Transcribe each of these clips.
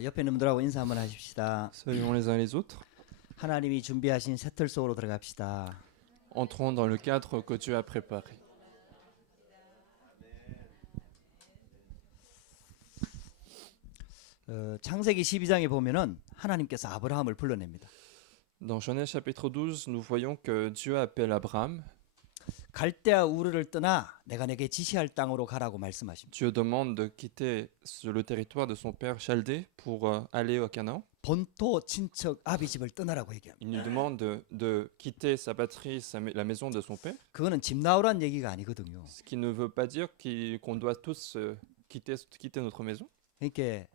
옆에 있는 분들하고 인사 한번 하십시다. Saluons les uns les autres. 하나님이 준비하신 새틀 속으로 들어갑시다. Entrons dans le cadre que Dieu a préparé. 창세기 12장에 보면은 하나님께서 아브라함을 불러냅니다. Dans Genèse chapitre 12, nous voyons que Dieu appelle Abraham. 갈대아 우르를 떠나 내가 내게 지시할 땅으로 가라고 말씀하십니다. Dieu demande de quitter le territoire de son père Chaldée pour aller au Canaan. 본토 친척 아비 집을 떠나라고 얘기합니다. Il nous demande de quitter sa patrie, la maison de son père. 그거는 집 나오란 얘기가 아니거든요. Ce qui ne veut pas dire qu'on doit tous quitter notre maison. 그러니까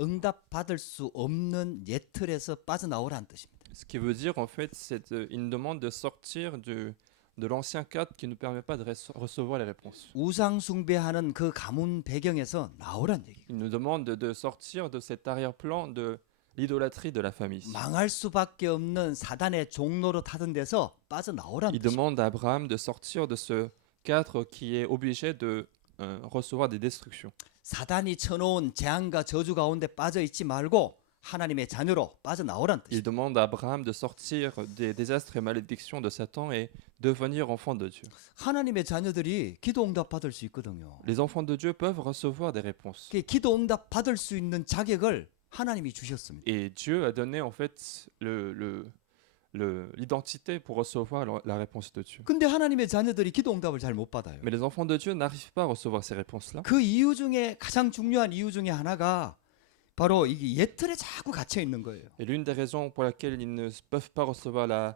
응답 받을 수 없는 옛틀에서 빠져나오라는 뜻입니다. Ce qui veut dire en fait, c'est il nous demande de sortir de l'ancien cadre qui ne nous permet pas de recevoir les réponses. 우상 숭배하는 그 가문 배경에서 나오란 얘기. Il nous demande de sortir de cet arrière-plan de l'idolâtrie de la famille. 망할 수밖에 없는 사단의 종로로 타던 데서 빠져나오란 Il 뜻입니다. demande à Abraham de sortir de ce cadre qui est obligé de recevoir des destructions. 사단이 쳐놓은 재앙과 저주 가운데 빠져 있지 말고 하나님의 자녀로 빠져나오란 Il 뜻입니다. demande à Abraham de sortir des désastres et malédictions de Satan et devenir enfant de Dieu. 하나님의 자녀들이 기도 응답 받을 수 있거든요. Les enfants de Dieu peuvent recevoir des réponses. 그 기도 응답 받을 수 있는 자격을 하나님이 주셨습니다. Et Dieu a donné en fait l'identité pour recevoir la réponse de Dieu. 근데 하나님의 자녀들이 기도 응답을 잘 못 받아요. Mais les enfants de Dieu n'arrivent pas à recevoir ces réponses-là. 그 이유 중에 가장 중요한 이유 중에 하나가 바로 이게 옛틀에 자꾸 갇혀 있는 거예요. Et l'une des raisons pour laquelle ils ne peuvent pas recevoir la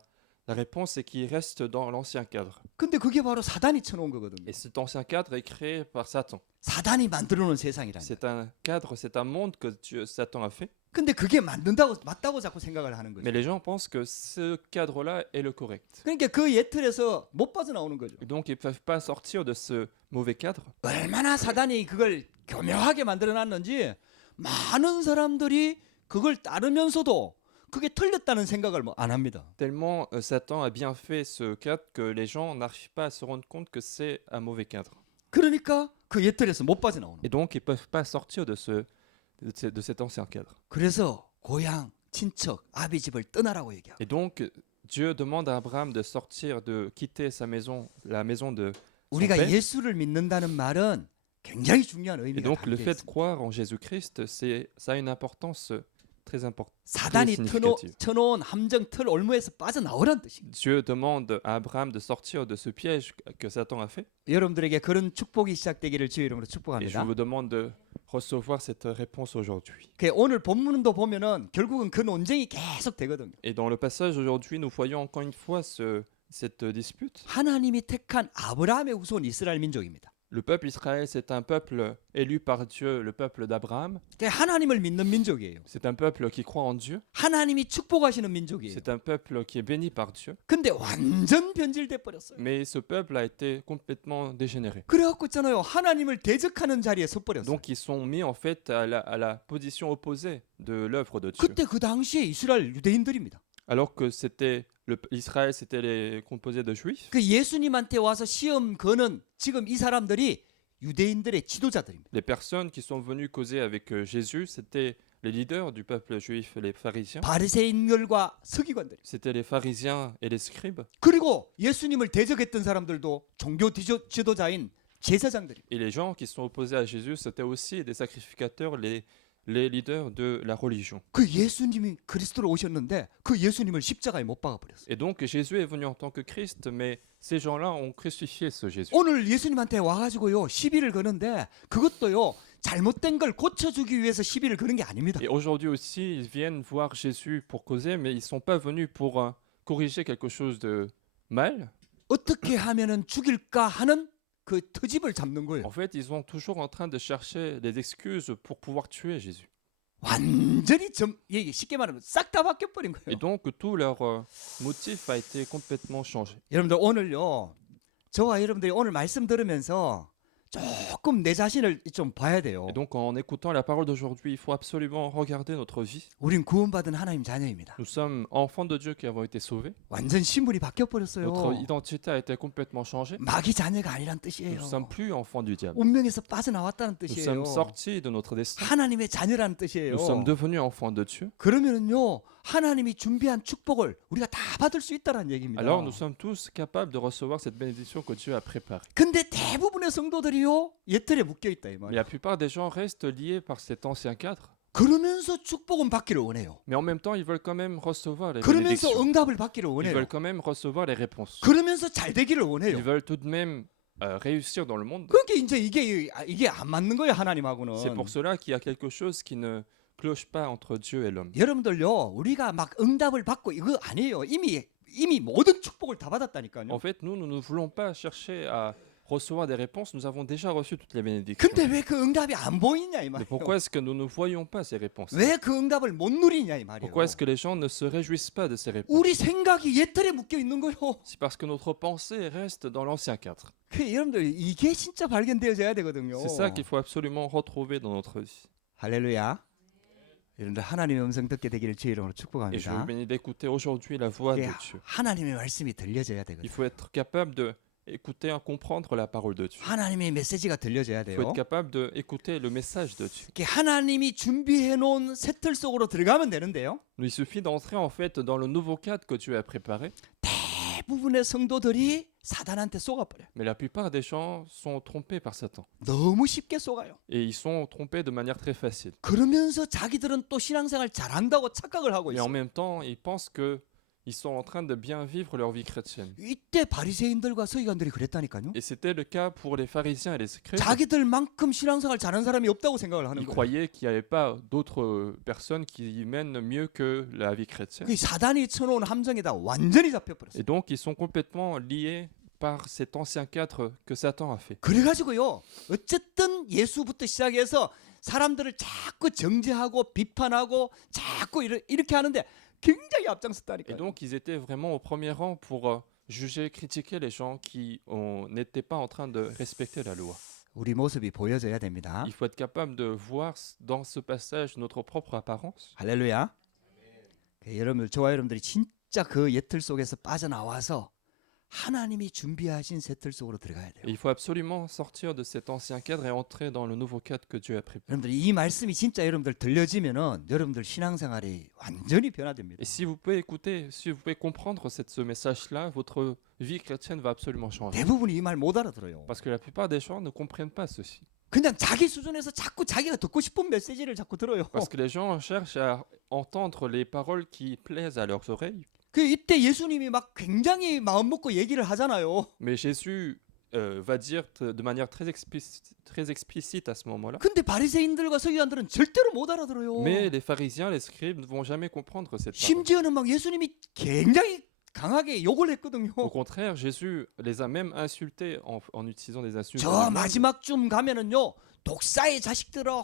réponse, c'est qu'ils restent dans l'ancien cadre. 근데 그게 바로 사단이 쳐놓은 거거든요. Et cet ancien cadre est créé par Satan. 사단이 만들어 놓은 세상이라는 거예요. C'est un cadre, c'est un monde que Satan a fait. 근데 그게 맞다고 자꾸 생각을 하는 거죠. Mais les gens pensent que ce cadre-là est le correct. 그러니까 그 옛틀에서 못 빠져나오는 거죠. Et donc ils ne peuvent pas sortir de ce mauvais cadre. 얼마나 사단이 그걸 교묘하게 만들어 놨는지 많은 사람들이 그걸 따르면서도 그게 틀렸다는 생각을 안 합니다. Tellement Satan a bien fait ce cadre que les gens n'arrivent pas à se rendre compte que c'est un mauvais cadre. 그러니까 그 옛틀에서 못 빠져나오는 거예요. Et donc ils ne peuvent pas sortir de cet ancien cadre. 그래서 고향, 친척, 아비 집을 떠나라고 얘기하고 Et donc Dieu demande à Abraham de sortir, de quitter sa maison, la maison de son 우리가 père. 예수를 믿는다는 말은 굉장히 중요한 Et 의미가 donc le 담겨 fait de 있습니다. croire en Jésus-Christ, ça a une importance très importante. 사단이 significative. 쳐놓은 함정 틀 올무에서 빠져나오란 뜻입니다. Dieu demande à Abraham de sortir de ce piège que Satan a fait. 여러분들에게 그런 축복이 시작되기를 주의 이름으로 Et je 축복합니다. vous demande de recevoir cette réponse aujourd'hui. 오늘 본문도 보면은 결국은 그 논쟁이 계속 되거든요. Et dans le passage aujourd'hui, nous voyons encore une fois cette dispute. 하나님이 택한 아브라함의 후손 이스라엘 민족입니다. Le peuple Israël, c'est un peuple élu par Dieu, le peuple d'Abraham. 하나님을 믿는 민족이에요. C'est un peuple qui croit en Dieu. 하나님이 축복하시는 민족이에요. C'est un peuple qui est béni par Dieu. 근데 완전 변질돼 버렸어요. Mais ce peuple a été complètement dégénéré. 그래갖고 있잖아요. 하나님을 대적하는 자리에 서 버렸어요. Donc ils sont mis en fait à la position opposée de l'œuvre de Dieu. 그때 그 당시에 이스라엘 유대인들입니다. Alors que l'Israël, c'était les composés de juifs. 그 예수님한테 와서 시험 거는 지금 이 사람들이 유대인들의 지도자들입니다. Les personnes qui sont venues causer avec Jésus, c'était les leaders du peuple juif, les pharisiens. 바리새인들과 서기관들. C'était les pharisiens et les scribes. 그리고 예수님을 대적했던 사람들도 종교 지도자인 제사장들입니다. Et les gens qui sont opposés à Jésus, c'était aussi des sacrificateurs, les leaders de la religion. 그 예수님이 그리스도로 오셨는데 그 예수님을 십자가에 못 박아 버렸어요. Et donc Jésus est venu en tant que Christ, mais ces gens-là ont crucifié ce Jésus. 오늘 예수님한테 와가지고요 시비를 거는데 그것도요 잘못된 걸 고쳐주기 위해서 시비를 거는 게 아닙니다. Et aujourd'hui aussi, ils viennent voir Jésus pour causer, mais ils ne sont pas venus pour corriger quelque chose de mal. 어떻게 하면은 죽일까 하는 그 트집을 잡는 거예요. En fait, ils sont toujours en train de chercher des excuses pour pouvoir tuer Jésus. 완전히 이게 쉽게 말하면 싹 다 바뀌어 버린 Et 거예요. donc tout leur motif a été complètement changé. 여러분들 오늘요 저와 여러분들이 오늘 말씀 들으면서 조금 내 자신을 좀 봐야 돼요. Et donc en écoutant la parole d'aujourd'hui, il faut absolument regarder notre vie. 우린 구원받은 하나님 자녀입니다. Nous sommes enfants de Dieu qui avons été sauvés. 완전 신분이 바뀌어 버렸어요. Notre identité a été complètement changée. 마귀 자녀가 아니란 뜻이에요. Nous ne sommes plus enfants du diable. 운명에서 빠져나왔다는 Nous 뜻이에요. sommes sortis de notre destin. 하나님의 자녀라는 뜻이에요. Nous sommes devenus enfants de Dieu. 그러면은요 하나님이 준비한 축복을 우리가 다 받을 수 있다는 얘기입니다. Alors nous sommes tous capables de recevoir cette bénédiction que Dieu a préparée. 근데 대부분의 성도들이요 옛틀에 묶여 있다 이 Mais 말이에요. la plupart des gens restent liés par cet ancien cadre. 그러면서 축복은 받기를 원해요. Mais en même temps, ils veulent quand même recevoir les 그러면서 bénédictions. 응답을 받기를 Ils 원해요. veulent quand même recevoir les réponses. 그러면서 잘 되기를 Ils 원해요. veulent tout de même réussir dans le monde. 그러니까 이제 이게 안 맞는 거예요 하나님하고는. C'est pour cela qu'il y a quelque chose qui ne cloche pas entre Dieu et l'homme. 여러분들요 우리가 막 응답을 받고 이거 아니에요. 이미 모든 축복을 다 받았다니까요. En fait, nous ne voulons pas chercher à recevoir des réponses. Nous avons déjà reçu toutes les bénédictions. 근데 왜 그 응답이 안 보이냐 이 Mais 말이에요. pourquoi est-ce que nous ne voyons pas ces réponses? 왜 그 응답을 못 누리냐 이 말이에요. Pourquoi est-ce que les gens ne se réjouissent pas de ces réponses? 우리 생각이 옛틀에 묶여 있는 거요. C'est parce que notre pensée reste dans l'ancien cadre. 여러분들 이게 진짜 발견되어져야 되거든요. C'est ça qu'il faut absolument retrouver dans notre vie. 할렐루야. 여러분들 하나님의 음성 듣게 되기를 주의 이름으로 Et je vous 축복합니다. bénis d'écouter aujourd'hui la voix de 이게 Dieu. 하나님의 말씀이 들려져야 Il 되거든요. faut être capable de écouter, comprendre la parole de Dieu. 하나님의 메시지가 들려져야 Il faut 돼요. être capable de écouter le message de Dieu. 이렇게 하나님이 준비해 놓은 새틀 속으로 들어가면 되는데요. Il suffit d'entrer en fait dans le nouveau cadre que Dieu a préparé. 대부분의 성도들이 사단한테 속아버려요. Mais la plupart des gens sont trompés par Satan. 너무 쉽게 속아요. Et ils sont trompés de manière très facile. 그러면서 자기들은 또 신앙생활 잘한다고 착각을 하고 Mais en 있어요. même temps, ils pensent qu'ils sont en train de bien vivre leur vie chrétienne. 이때 바리새인들과 서기관들이 그랬다니까요. Et c'était le cas pour les pharisiens et les scribes. 자기들만큼 신앙생활 잘하는 사람이 없다고 생각을 하는 Ils 거예요. croyaient qu'il n'y avait pas d'autres personnes qui mènent mieux que la vie chrétienne. 그 사단이 쳐놓은 함정에다 완전히 잡혀버렸어요. Et donc, ils sont complètement liés par cet ancien cadre que Satan a fait. 그래가지고요. 어쨌든 예수부터 시작해서 사람들을 자꾸 정죄하고 비판하고 자꾸 이렇게 하는데 굉장히 Et 앞장섰다니까요. donc, ils étaient vraiment au premier rang pour juger, critiquer les gens qui n'étaient pas en train de respecter la loi. 우리 모습이 보여져야 됩니다. Il faut être capable de voir dans ce passage notre propre apparence. 할렐루야. 저와 여러분들이 진짜 그 옛틀 속에서 빠져나와서 하나님이 준비하신 새 틀 속으로 들어가야 Et 돼요. il faut absolument sortir de cet ancien cadre et entrer dans le nouveau cadre que Dieu a préparé. 여러분들 이 말씀이 진짜 여러분들 들려지면은 여러분들 신앙생활이 완전히 변화됩니다. Et si vous pouvez écouter, si vous pouvez comprendre ce message-là, votre vie chrétienne va absolument changer. 대부분이 이 말 못 알아들어요. Parce que la plupart des gens ne comprennent pas ceci. 그냥 자기 수준에서 자꾸 자기가 듣고 싶은 메시지를 자꾸 들어요. Parce que les gens cherchent à entendre les paroles qui plaisent à leurs oreilles. 그 이때 예수님이 막 굉장히 마음 먹고 얘기를 하잖아요. Mais Jésus va dire de manière très explicite à ce moment-là. 근데 바리새인들과 서기관들은 절대로 못 알아들어요. Mais les pharisiens, les scribes ne vont jamais comprendre cette parole. 심지어는 막 예수님이 굉장히 강하게 욕을 했거든요. Au contraire, Jésus les a même insultés en utilisant des insultes. 저 마지막쯤 가면은요 독사의 자식들아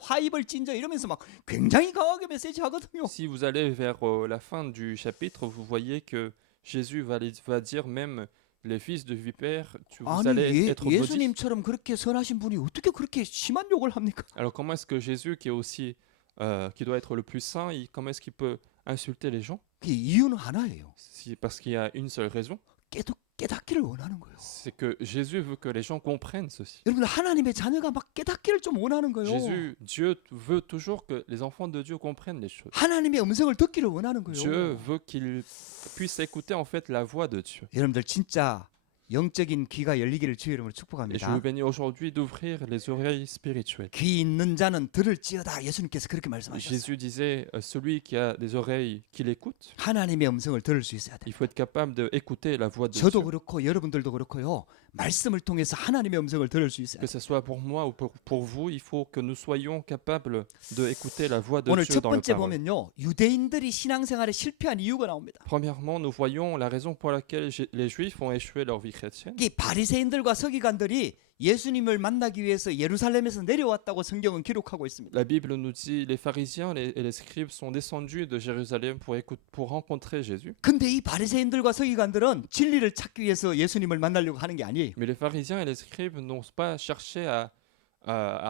화입을 찐저 이러면서 막 굉장히 강하게 메시지 하거든요. Si vous allez vers la fin du chapitre, vous voyez que Jésus va dire même les fils de vipères, vous allez 아니 être maudits. 예수님처럼 그렇게 선하신 분이 어떻게 그렇게 심한 욕을 합니까? Alors comment est-ce que Jésus, qui est aussi qui doit être le plus saint, comment est-ce qu'il peut insulter les gens? 그 이유는 하나예요. Parce qu'il y a une seule raison, 깨닫기를 원하는 거예요. c'est que Jésus veut que les gens comprennent ceci. 여러분 하나님의 자녀가 막 깨닫기를 좀 원하는 거예요. Dieu veut toujours que les enfants de Dieu comprennent les choses. 하나님의 음성을 듣기를 원하는 거예요. Dieu veut qu'ils puissent écouter en fait la voix de Dieu. 여러분들 진짜 영적인 귀가 열리기를 주의 이름으로 Et je 축복합니다. vous bénis aujourd'hui d'ouvrir les oreilles spirituelles. 귀 있는 자는 들을지어다. 예수님께서 그렇게 말씀하셨어요. Jésus disait, celui qui a des oreilles, qu'il écoute. 하나님의 음성을 들을 수 있어야 돼요. Il faut être capable d'écouter la voix de 저도 Dieu. 그렇고 여러분들도 그렇고요. 말씀을 통해서 하나님의 음성을 들을 수 있어야 Que 돼요. ce soit pour moi ou pour vous, il faut que nous soyons capables d'écouter la voix de 오늘 Dieu 첫 dans le 번째 parole. 보면요. 유대인들이 신앙생활에 실패한 이유가 나옵니다. Premièrement, nous voyons la raison pour laquelle les Juifs ont échoué leur vie chrétienne. 이 바리새인들과 서기관들이 예수님을 만나기 위해서 예루살렘에서 내려왔다고 성경은 기록하고 있습니다. La Bible nous dit les pharisiens et les scribes sont descendus de Jérusalem pour rencontrer Jésus. 근데 이 바리새인들과 서기관들은 진리를 찾기 위해서 예수님을 만나려고 하는 게 아니에요. Mais les pharisiens et les scribes n'ont pas cherché à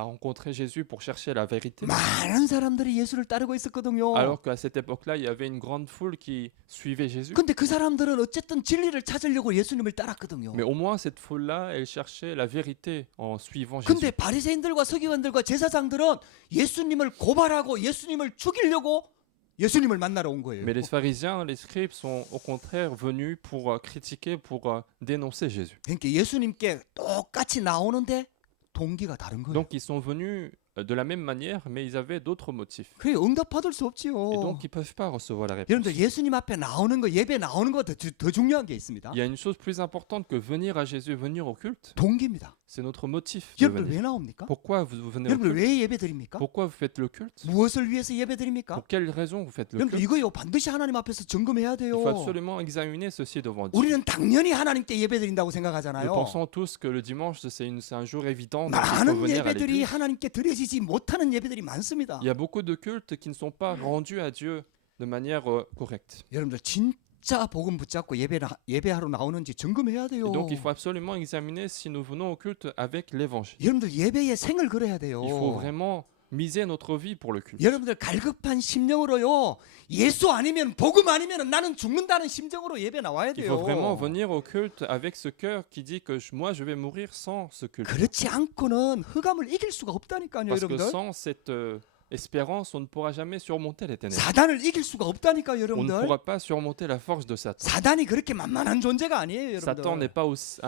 rencontrer Jésus pour chercher la vérité. 많은 사람들이 예수를 따르고 있었거든요. Alors qu'à cette époque-là, il y avait une grande foule qui suivait Jésus. 근데 그 사람들은 어쨌든 진리를 찾으려고 예수님을 따랐거든요. Mais au moins, cette foule-là, elle cherchait la vérité en suivant Jésus. 근데 바리새인들과 서기관들과 제사장들은 예수님을 고발하고 예수님을 죽이려고 예수님을 만나러 온 거예요. Mais les pharisiens, les scribes sont au contraire venus pour critiquer, pour dénoncer Jésus. 그러니까 예수님께 똑같이 나오는데 동기가 다른 거예요. Donc ils sont venus de la même manière, mais ils avaient d'autres motifs. 그래 응답받을 수 Et 없지요. donc ils ne peuvent pas recevoir la réponse. 여러분들 예수님 앞에 나오는 거 예배 나오는 거보다 더 중요한 게 있습니다. Il y a une chose plus importante que venir à Jésus, venir au culte, 동기입니다. c'est notre motif de 여러분들 왜 venir. 나옵니까? Pourquoi vous venez au 여러분들 culte? 왜 예배 드립니까? Pourquoi vous faites le culte? 무엇을 위해서 예배 드립니까? Pour quelle raison vous faites le 여러분들 culte? 이거요 반드시 하나님 앞에서 점검해야 돼요. Il faut absolument examiner ceci devant Dieu. 우리는 당연히 하나님께 예배 드린다고 Nous 생각하잖아요. pensons tous que le dimanche, c'est un jour évident, donc il faut 많은 venir à 예배들이 l'église. 하나님께 드려지지 못하는 예배들이 많습니다. Il y a beaucoup de cultes qui ne sont pas rendus à Dieu de manière correcte. 여러분들 진짜 복음 붙잡고 예배하러 나오는지 점검해야 돼요. Et donc il faut absolument examiner si nous venons au culte avec l'évangile. 여러분들 예배에 생을 걸어야 돼요. Il faut vraiment miser notre vie pour le culte. 여러분들 갈급한 심령으로요. 예수 아니면 복음 아니면 나는 죽는다는 심정으로 예배 나와야 Il 돼요. faut vraiment venir au culte avec ce cœur qui dit que moi je vais mourir sans ce culte. 그렇지 않고는 흑암을 이길 수가 없다니까요, Parce que 여러분들. sans cette espérance, on ne pourra jamais surmonter les ténèbres. 사단을 이길 수가 없다니까요, On ne 여러분들. pourra pas surmonter la force de Satan. 사단이 그렇게 만만한 존재가 아니에요, Satan n'est 여러분들. pas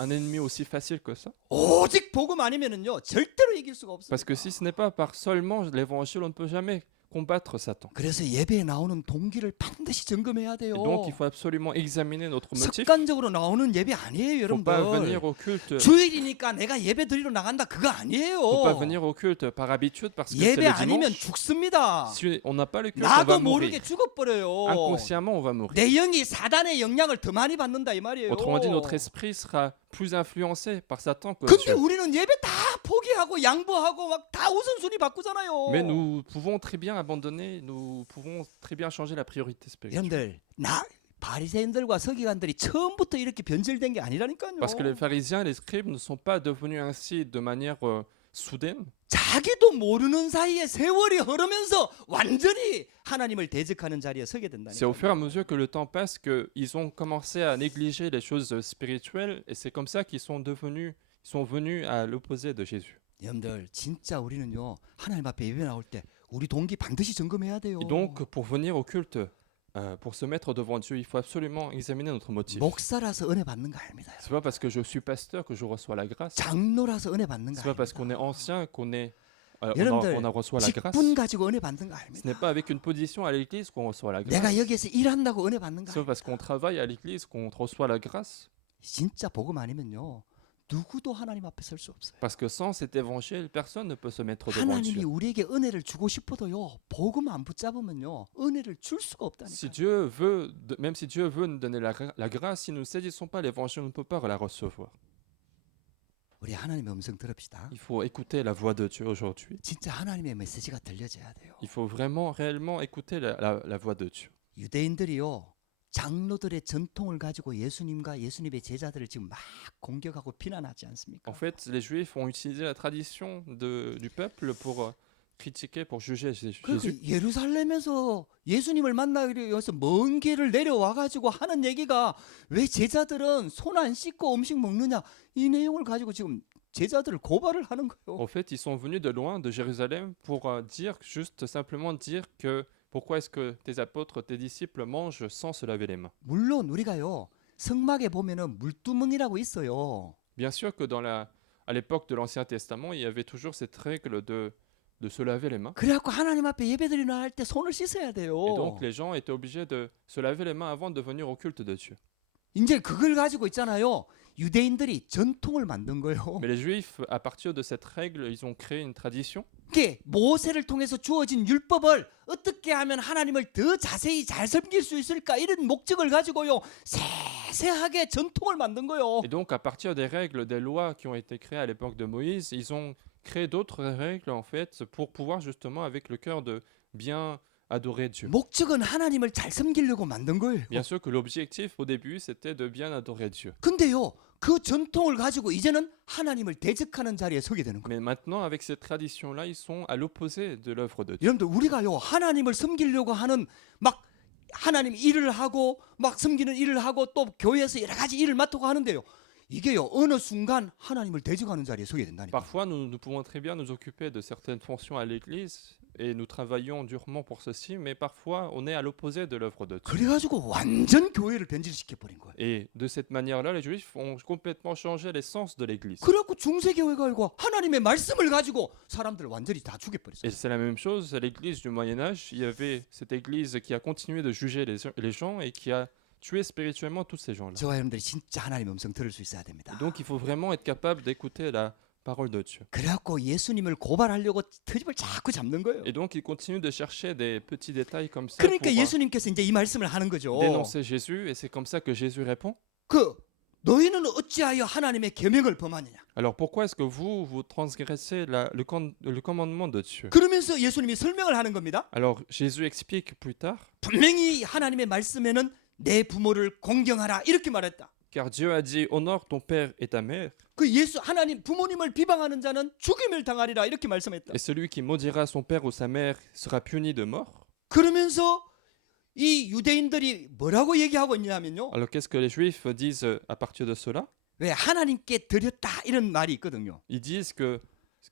un ennemi aussi facile que ça. 오직 복음 아니면은요, 절대로 이길 수가 없어요. Parce que si ce n'est pas par seulement l'évangile, on ne peut jamais combattre Satan. 그래서 예배에 나오는 동기를 반드시 점검해야 돼요. Et donc il faut absolument examiner notre motif. 습관적으로 나오는 예배 아니에요, Il ne faut pas venir 여러분들. au culte. 주일이니까 내가 예배 드리러 나간다 그거 아니에요. Faut pas venir au culte par habitude parce que c'est 예배 le 아니면 dimanche. 죽습니다. Si on n'a pas le culte, on 나도 va 모르게 mourir. 죽어버려요. Inconsciemment, on va mourir. 내 영이 사단의 영향을 더 많이 받는다 이 말이에요. Autrement dit, notre esprit sera plus influencé par Satan que 근데 Dieu. 우리는 예배 다 포기하고 양보하고 막 다 우선순위 바꾸잖아요. Mais nous pouvons très bien abandonner, nous pouvons très bien changer la priorité spirituelle. 여러분들 바리새인들과 서기관들이 처음부터 이렇게 변질된 게 아니라니까요. Parce que les pharisiens et les scribes ne sont pas devenus ainsi de manière soudaine. 자기도 모르는 사이에 세월이 흐르면서 완전히 하나님을 대적하는 자리에 서게 된다니까요. C'est au fur et à mesure que le temps passe qu'ils ont commencé à négliger les choses spirituelles et c'est comme ça qu'ils sont venus à l'opposé de Jésus. 여러분들 진짜 우리는요 하나님 앞에 예배 나올 때 우리 동기 반드시 점검해야 돼요. Et donc, pour venir au culte, pour se mettre devant Dieu, il faut absolument examiner notre motif. 목사라서 은혜 받는 거 아닙니다. C'est pas parce que je suis pasteur que je reçois la grâce. 장로라서 은혜 받는 거 C'est pas parce 아닙니다. qu'on est ancien 여러분들 on reçoit la grâce. 직분 가지고 은혜 받는 거 Ce 아닙니다. n'est pas avec une position à l'église qu'on reçoit la grâce. 내가 여기에서 일한다고 은혜 받는 거 C'est pas 아닙니다. parce qu'on travaille à l'église qu'on reçoit la grâce. 진짜 복음 아니면요 누구도 하나님 앞에 설 수 없어요. Parce que sans cet évangile, personne ne peut se mettre devant 하나님이 Dieu. 우리에게 은혜를 주고 싶어도요 복음 안 붙잡으면요 은혜를 줄 수가 Si 없다니까. Dieu veut, même si Dieu veut nous donner la grâce, si nous ne saisissons pas l'évangile, on ne peut pas la recevoir. 우리 하나님의 음성 들읍시다. Il faut écouter la voix de Dieu aujourd'hui. 진짜 하나님의 메시지가 들려져야 돼요. Il faut vraiment, réellement écouter la voix de Dieu. 유대인들이요 장로들의 전통을 가지고 예수님과 예수님의 제자들을 지금 막 공격하고 비난하지 않습니까? En fait, les Juifs ont utilisé la tradition du peuple pour critiquer, pour juger Jésus. 그 예루살렘에서 예수님을 만나기 위해서 먼 길을 내려와 가지고 하는 얘기가 왜 제자들은 손 안 씻고 음식 먹느냐 이 내용을 가지고 지금 제자들을 고발을 하는 거예요. En fait, ils sont venus de loin, de Jérusalem, pour juste simplement dire que pourquoi est-ce que tes apôtres, tes disciples mangent sans se laver les mains. 물론 우리가요 성막에 보면은 물두멍이라고 있어요. Bien sûr que à l'époque de l'Ancien Testament, il y avait toujours cette règle de se laver les mains. 그래갖고 하나님 앞에 예배드리러 할 때 손을 씻어야 Et 돼요. donc les gens étaient obligés de se laver les mains avant de venir au culte de Dieu. 이제 그걸 가지고 있잖아요. 유대인들이 전통을 만든 거예요. Mais les Juifs, à partir de cette règle, ils ont créé une tradition. 이게 모세를 통해서 주어진 율법을 어떻게 하면 하나님을 더 자세히 잘 섬길 수 있을까 이런 목적을 가지고요 세세하게 전통을 만든 거예요. Et donc, à partir des règles, des lois qui ont été créées à l'époque de Moïse, ils ont créé d'autres règles, en fait, pour pouvoir justement, avec le cœur, de bien adorer Dieu. 목적은 하나님을 잘 섬기려고 만든 거예요. Bien sûr que l'objectif au début, c'était de bien adorer Dieu. 근데요, 그 전통을 가지고 이제는 하나님을 대적하는 자리에 서게 되는 거예요. Mais maintenant, avec cette tradition-là, ils sont à l'opposé de l'œuvre de Dieu. 여러분들 우리가요, 하나님을 섬기려고 하는 막 하나님 일을 하고 막 섬기는 일을 하고 또 교회에서 여러 가지 일을 맡고 하는데요. 이게요, 어느 순간 하나님을 대적하는 자리에 서게 된다니까. Parfois, nous pouvons très bien nous occuper de certaines fonctions à l'Église et nous travaillons durement pour ceci, mais parfois, on est à l'opposé de l'œuvre de Dieu. 그래가지고 완전 교회를 변질시켜 버린 거예요. Et de cette manière-là, les Juifs ont complètement changé l'essence de l'Église. 그래갖고 중세교회가 이거 하나님의 말씀을 가지고 사람들 완전히 다 죽여버렸어요. Et c'est la même chose à l'Église du Moyen-Âge. Il y avait cette Église qui a continué de juger les gens et qui a tué spirituellement tous ces gens-là. 저와 여러분들이 진짜 하나님의 음성 들을 수 있어야 됩니다. Et donc, il faut vraiment être capable d'écouter la parole de Dieu. 그래갖고 예수님을 고발하려고 트집을 자꾸 잡는 거예요. Et donc, ils continuent de chercher des petits détails comme ça 그러니까 pour 예수님께서 이제 이 말씀을 하는 거죠. dénoncer Jésus. Et c'est comme ça que Jésus répond. 그 너희는 어찌하여 하나님의 계명을 범하느냐? Alors, pourquoi est-ce que vous transgressez le commandement de Dieu? 그러면서 예수님이 설명을 하는 겁니다. Alors, Jésus explique plus tard. 분명히 하나님의 말씀에는 내 부모를 공경하라 이렇게 말했다. Car Dieu a dit, honore ton père et ta mère, 그 예수 하나님 부모님을 비방하는 자는 죽임을 당하리라 이렇게 말씀했다. et celui qui maudira son père ou sa mère sera puni de mort. 그러면서 이 유대인들이 뭐라고 얘기하고 있냐면요. Alors qu'est-ce que les Juifs disent à partir de cela? 왜 하나님께 드렸다 이런 말이 있거든요. Ils disent que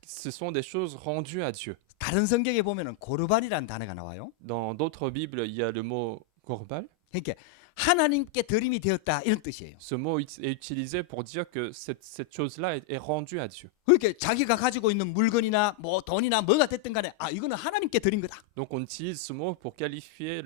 ce sont des choses rendues à Dieu. 다른 성경에 보면은 고르반이라는 단어가 나와요. Dans d'autres Bibles, il y a le mot korban. 그러니까 하나님께 드림이 되었다 이런 뜻이에요. Ce mot est utilisé pour dire que cette chose-là est rendue à Dieu. 그러니까 자기가 가지고 있는 물건이나 뭐 돈이나 뭐가 됐든 간에 아 이거는 하나님께 드린 거다. Donc on utilise ce mot pour qualifier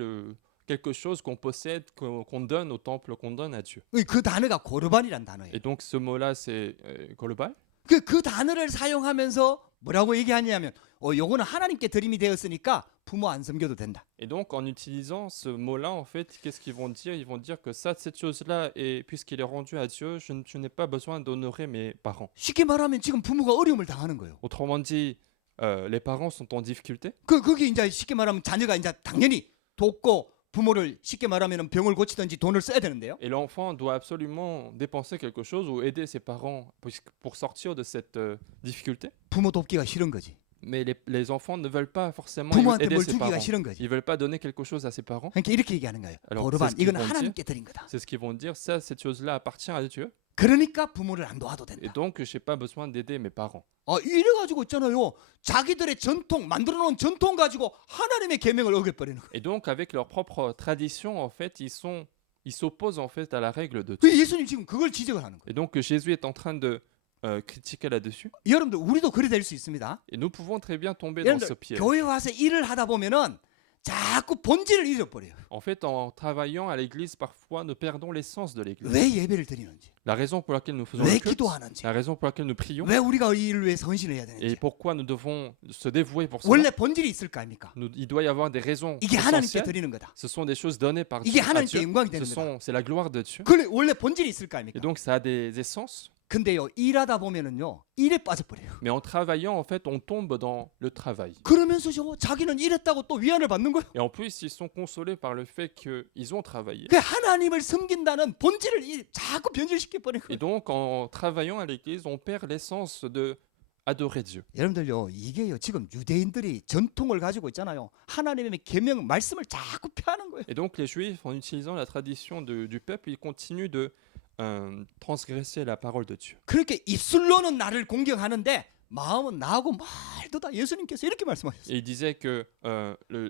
quelque chose qu'on possède, qu'on donne au temple, qu'on donne à Dieu. 그 단어가 고르반이란 단어예요. Et donc ce mot-là, c'est korban. 그 단어를 사용하면서 뭐라고 얘기하냐면 요거는 하나님께 드림이 되었으니까 부모 안 섬겨도 된다. Et donc en utilisant ce mot-là, en fait, qu'est-ce qu'ils vont dire? Ils vont dire que cette chose-là, et puisqu'il est rendu à Dieu, je n'ai pas besoin d'honorer mes parents. 쉽게 말하면 지금 부모가 어려움을 당하는 거예요. Autrement dit, les parents sont en difficulté. 그게 이제 쉽게 말하면 자녀가 이제 당연히 돕고 부모를 쉽게 말하면 병을 고치든지 돈을 써야 되는데요. Et l'enfant doit absolument dépenser quelque chose ou aider ses parents pour sortir de cette difficulté. 부모 돕기가 싫은 거지. Mais les enfants ne veulent pas forcément 부모한테 aider 뭘 ses 주기가 parents. 싫은 거지. Ils veulent pas donner quelque chose à ses parents. 그러니까 이렇게 얘기하는 거예요. Alors, 고르반 c'est ce qu'ils 이거는 vont 하나님께 드린 거다. C'est ce qu'ils vont dire. Ça, cette chose-là appartient à Dieu. 그러니까 부모를 안 도와도 Et 된다. donc, je n'ai pas besoin d'aider mes parents. 이래가지고 있잖아요. 자기들의 전통 만들어놓은 전통 가지고 하나님의 계명을 어겨버리는 거예요. Et donc, avec leur propre tradition, en fait, ils s'opposent en fait à la règle de Dieu. 그 예수님 지금 그걸 지적을 하는 거예요. Et donc, Jésus est en train de critiquer là-dessus. 여러분들 우리도 그래 될 수 있습니다. Et nous pouvons très bien tomber dans ce 여러분들 piège. 교회 와서 일을 하다 보면은 자꾸 본질을 잃어버려요. En fait, en travaillant à l'église, parfois, nous perdons l'essence de l'église. 왜 예배를 드리는지, La raison pour laquelle nous faisons 왜 le culte, 기도하는지, la raison pour laquelle nous prions, 왜 우리가 이 일을 위해 헌신해야 et 되는지. pourquoi nous devons se dévouer pour cela. 원래 본질이 있을 거 아닙니까? Il doit y avoir des raisons 이게 하나님께 essentielles. 드리는 거다. Ce sont des choses données par 이게 à 하나님께 Dieu. 영광이 되는 거다. C'est la gloire de Dieu. 그래 원래 본질이 있을 거 Et 아닙니까? donc, ça a des essences. 근데요 일하다 보면은요 일에 빠져버려요. Mais en travaillant, en fait, on tombe dans le travail. 그러면서 자기는 일했다고 또 위안을 받는 거예요. Et en plus, ils sont consolés par le fait qu'ils ont travaillé. 그 하나님을 섬긴다는 본질을 자꾸 변질시켜 버리는 Et 거예요. donc, en travaillant à l'église, on perd l'essence de adorer Dieu. 여러분들요 이게요 지금 유대인들이 전통을 가지고 있잖아요. 하나님의 계명 말씀을 자꾸 펴는 거예요. Et donc, les Juifs, en utilisant la tradition du peuple, ils continuent de transgresser la parole de Dieu. 그렇게 입술로는 나를 공경하는데 마음은 나하고 말도 다 예수님께서 이렇게 말씀하셨어요. Et il disait que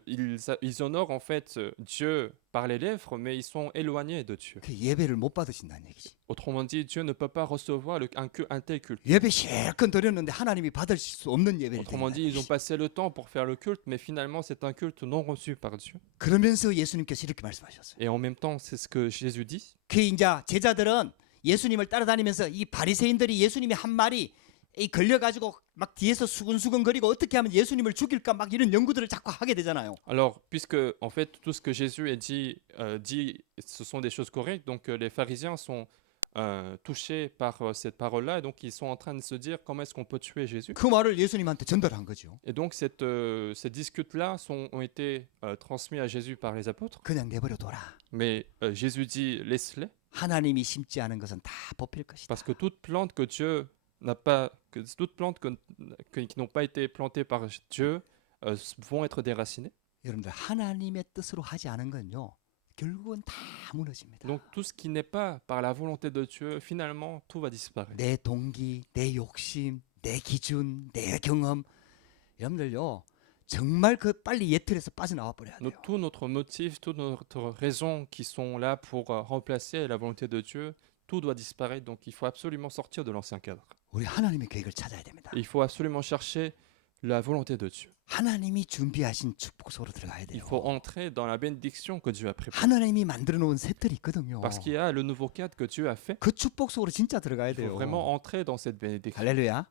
ils honorent en fait Dieu par les lèvres, mais ils sont éloignés de Dieu. 그 예배를 못 받으신다는 얘기지. Autrement dit, Dieu ne peut pas recevoir un tel culte. 예배 실컷 드렸는데 하나님이 받으실 수 없는 예배를 Autrement dit, ils ont 드린다는 얘기지. passé le temps pour faire le culte, mais finalement, c'est un culte non reçu par Dieu. 그러면서 예수님께서 이렇게 말씀하셨어요. Et en même temps, c'est ce que Jésus dit. 그 이제 제자들은 예수님을 따라다니면서 이 바리새인들이 예수님이 한 말이 이 걸려가지고 막 뒤에서 수근수근거리고 어떻게 하면 예수님을 죽일까 막 이런 연구들을 자꾸 하게 되잖아요. Alors, puisque en fait tout ce que Jésus a dit, ce sont des choses correctes, donc les pharisiens sont touchés par cette parole-là, et donc ils sont en train de se dire comment est-ce qu'on peut tuer Jésus. 그 말을 예수님한테 전달한 거죠. Et donc ces discutes-là ont été transmis à Jésus par les apôtres. 그냥 내버려 둬라. Mais Jésus dit laisse-les, 하나님이 심지 않은 것은 다 뽑힐 것이다. parce que toute plante que Dieu n'a pas, que toute plante qui n'ont pas été plantées par Dieu vont être déracinées. 여러분들 하나님의 뜻으로 하지 않은 건요. 결국은 다 무너집니다. Donc tout ce qui n'est pas par la volonté de Dieu, finalement tout va disparaître. 내 동기, 내 욕심, 내 기준, 내 경험 여러분들요. 정말 그 빨리 예틀에서 빠져나와 버려야 돼요. Tout notre motif, toute notre raison qui sont là pour remplacer la volonté de Dieu, tout doit disparaître. Donc il faut absolument sortir de l'ancien cadre. 우리 하나님의 계획을 찾아야 됩니다. Et il faut absolument chercher la volonté de Dieu. 하나님이 준비하신 축복 속으로 들어가야 Il 돼요. faut entrer dans la bénédiction que Dieu a préparée. 하나님이 만들어 놓은 셋들이 있거든요. Parce qu'il y a le nouveau cadre que Dieu a fait. 그 축복 속으로 진짜 들어가야 Il faut 돼요. vraiment entrer dans cette bénédiction. 할렐루야.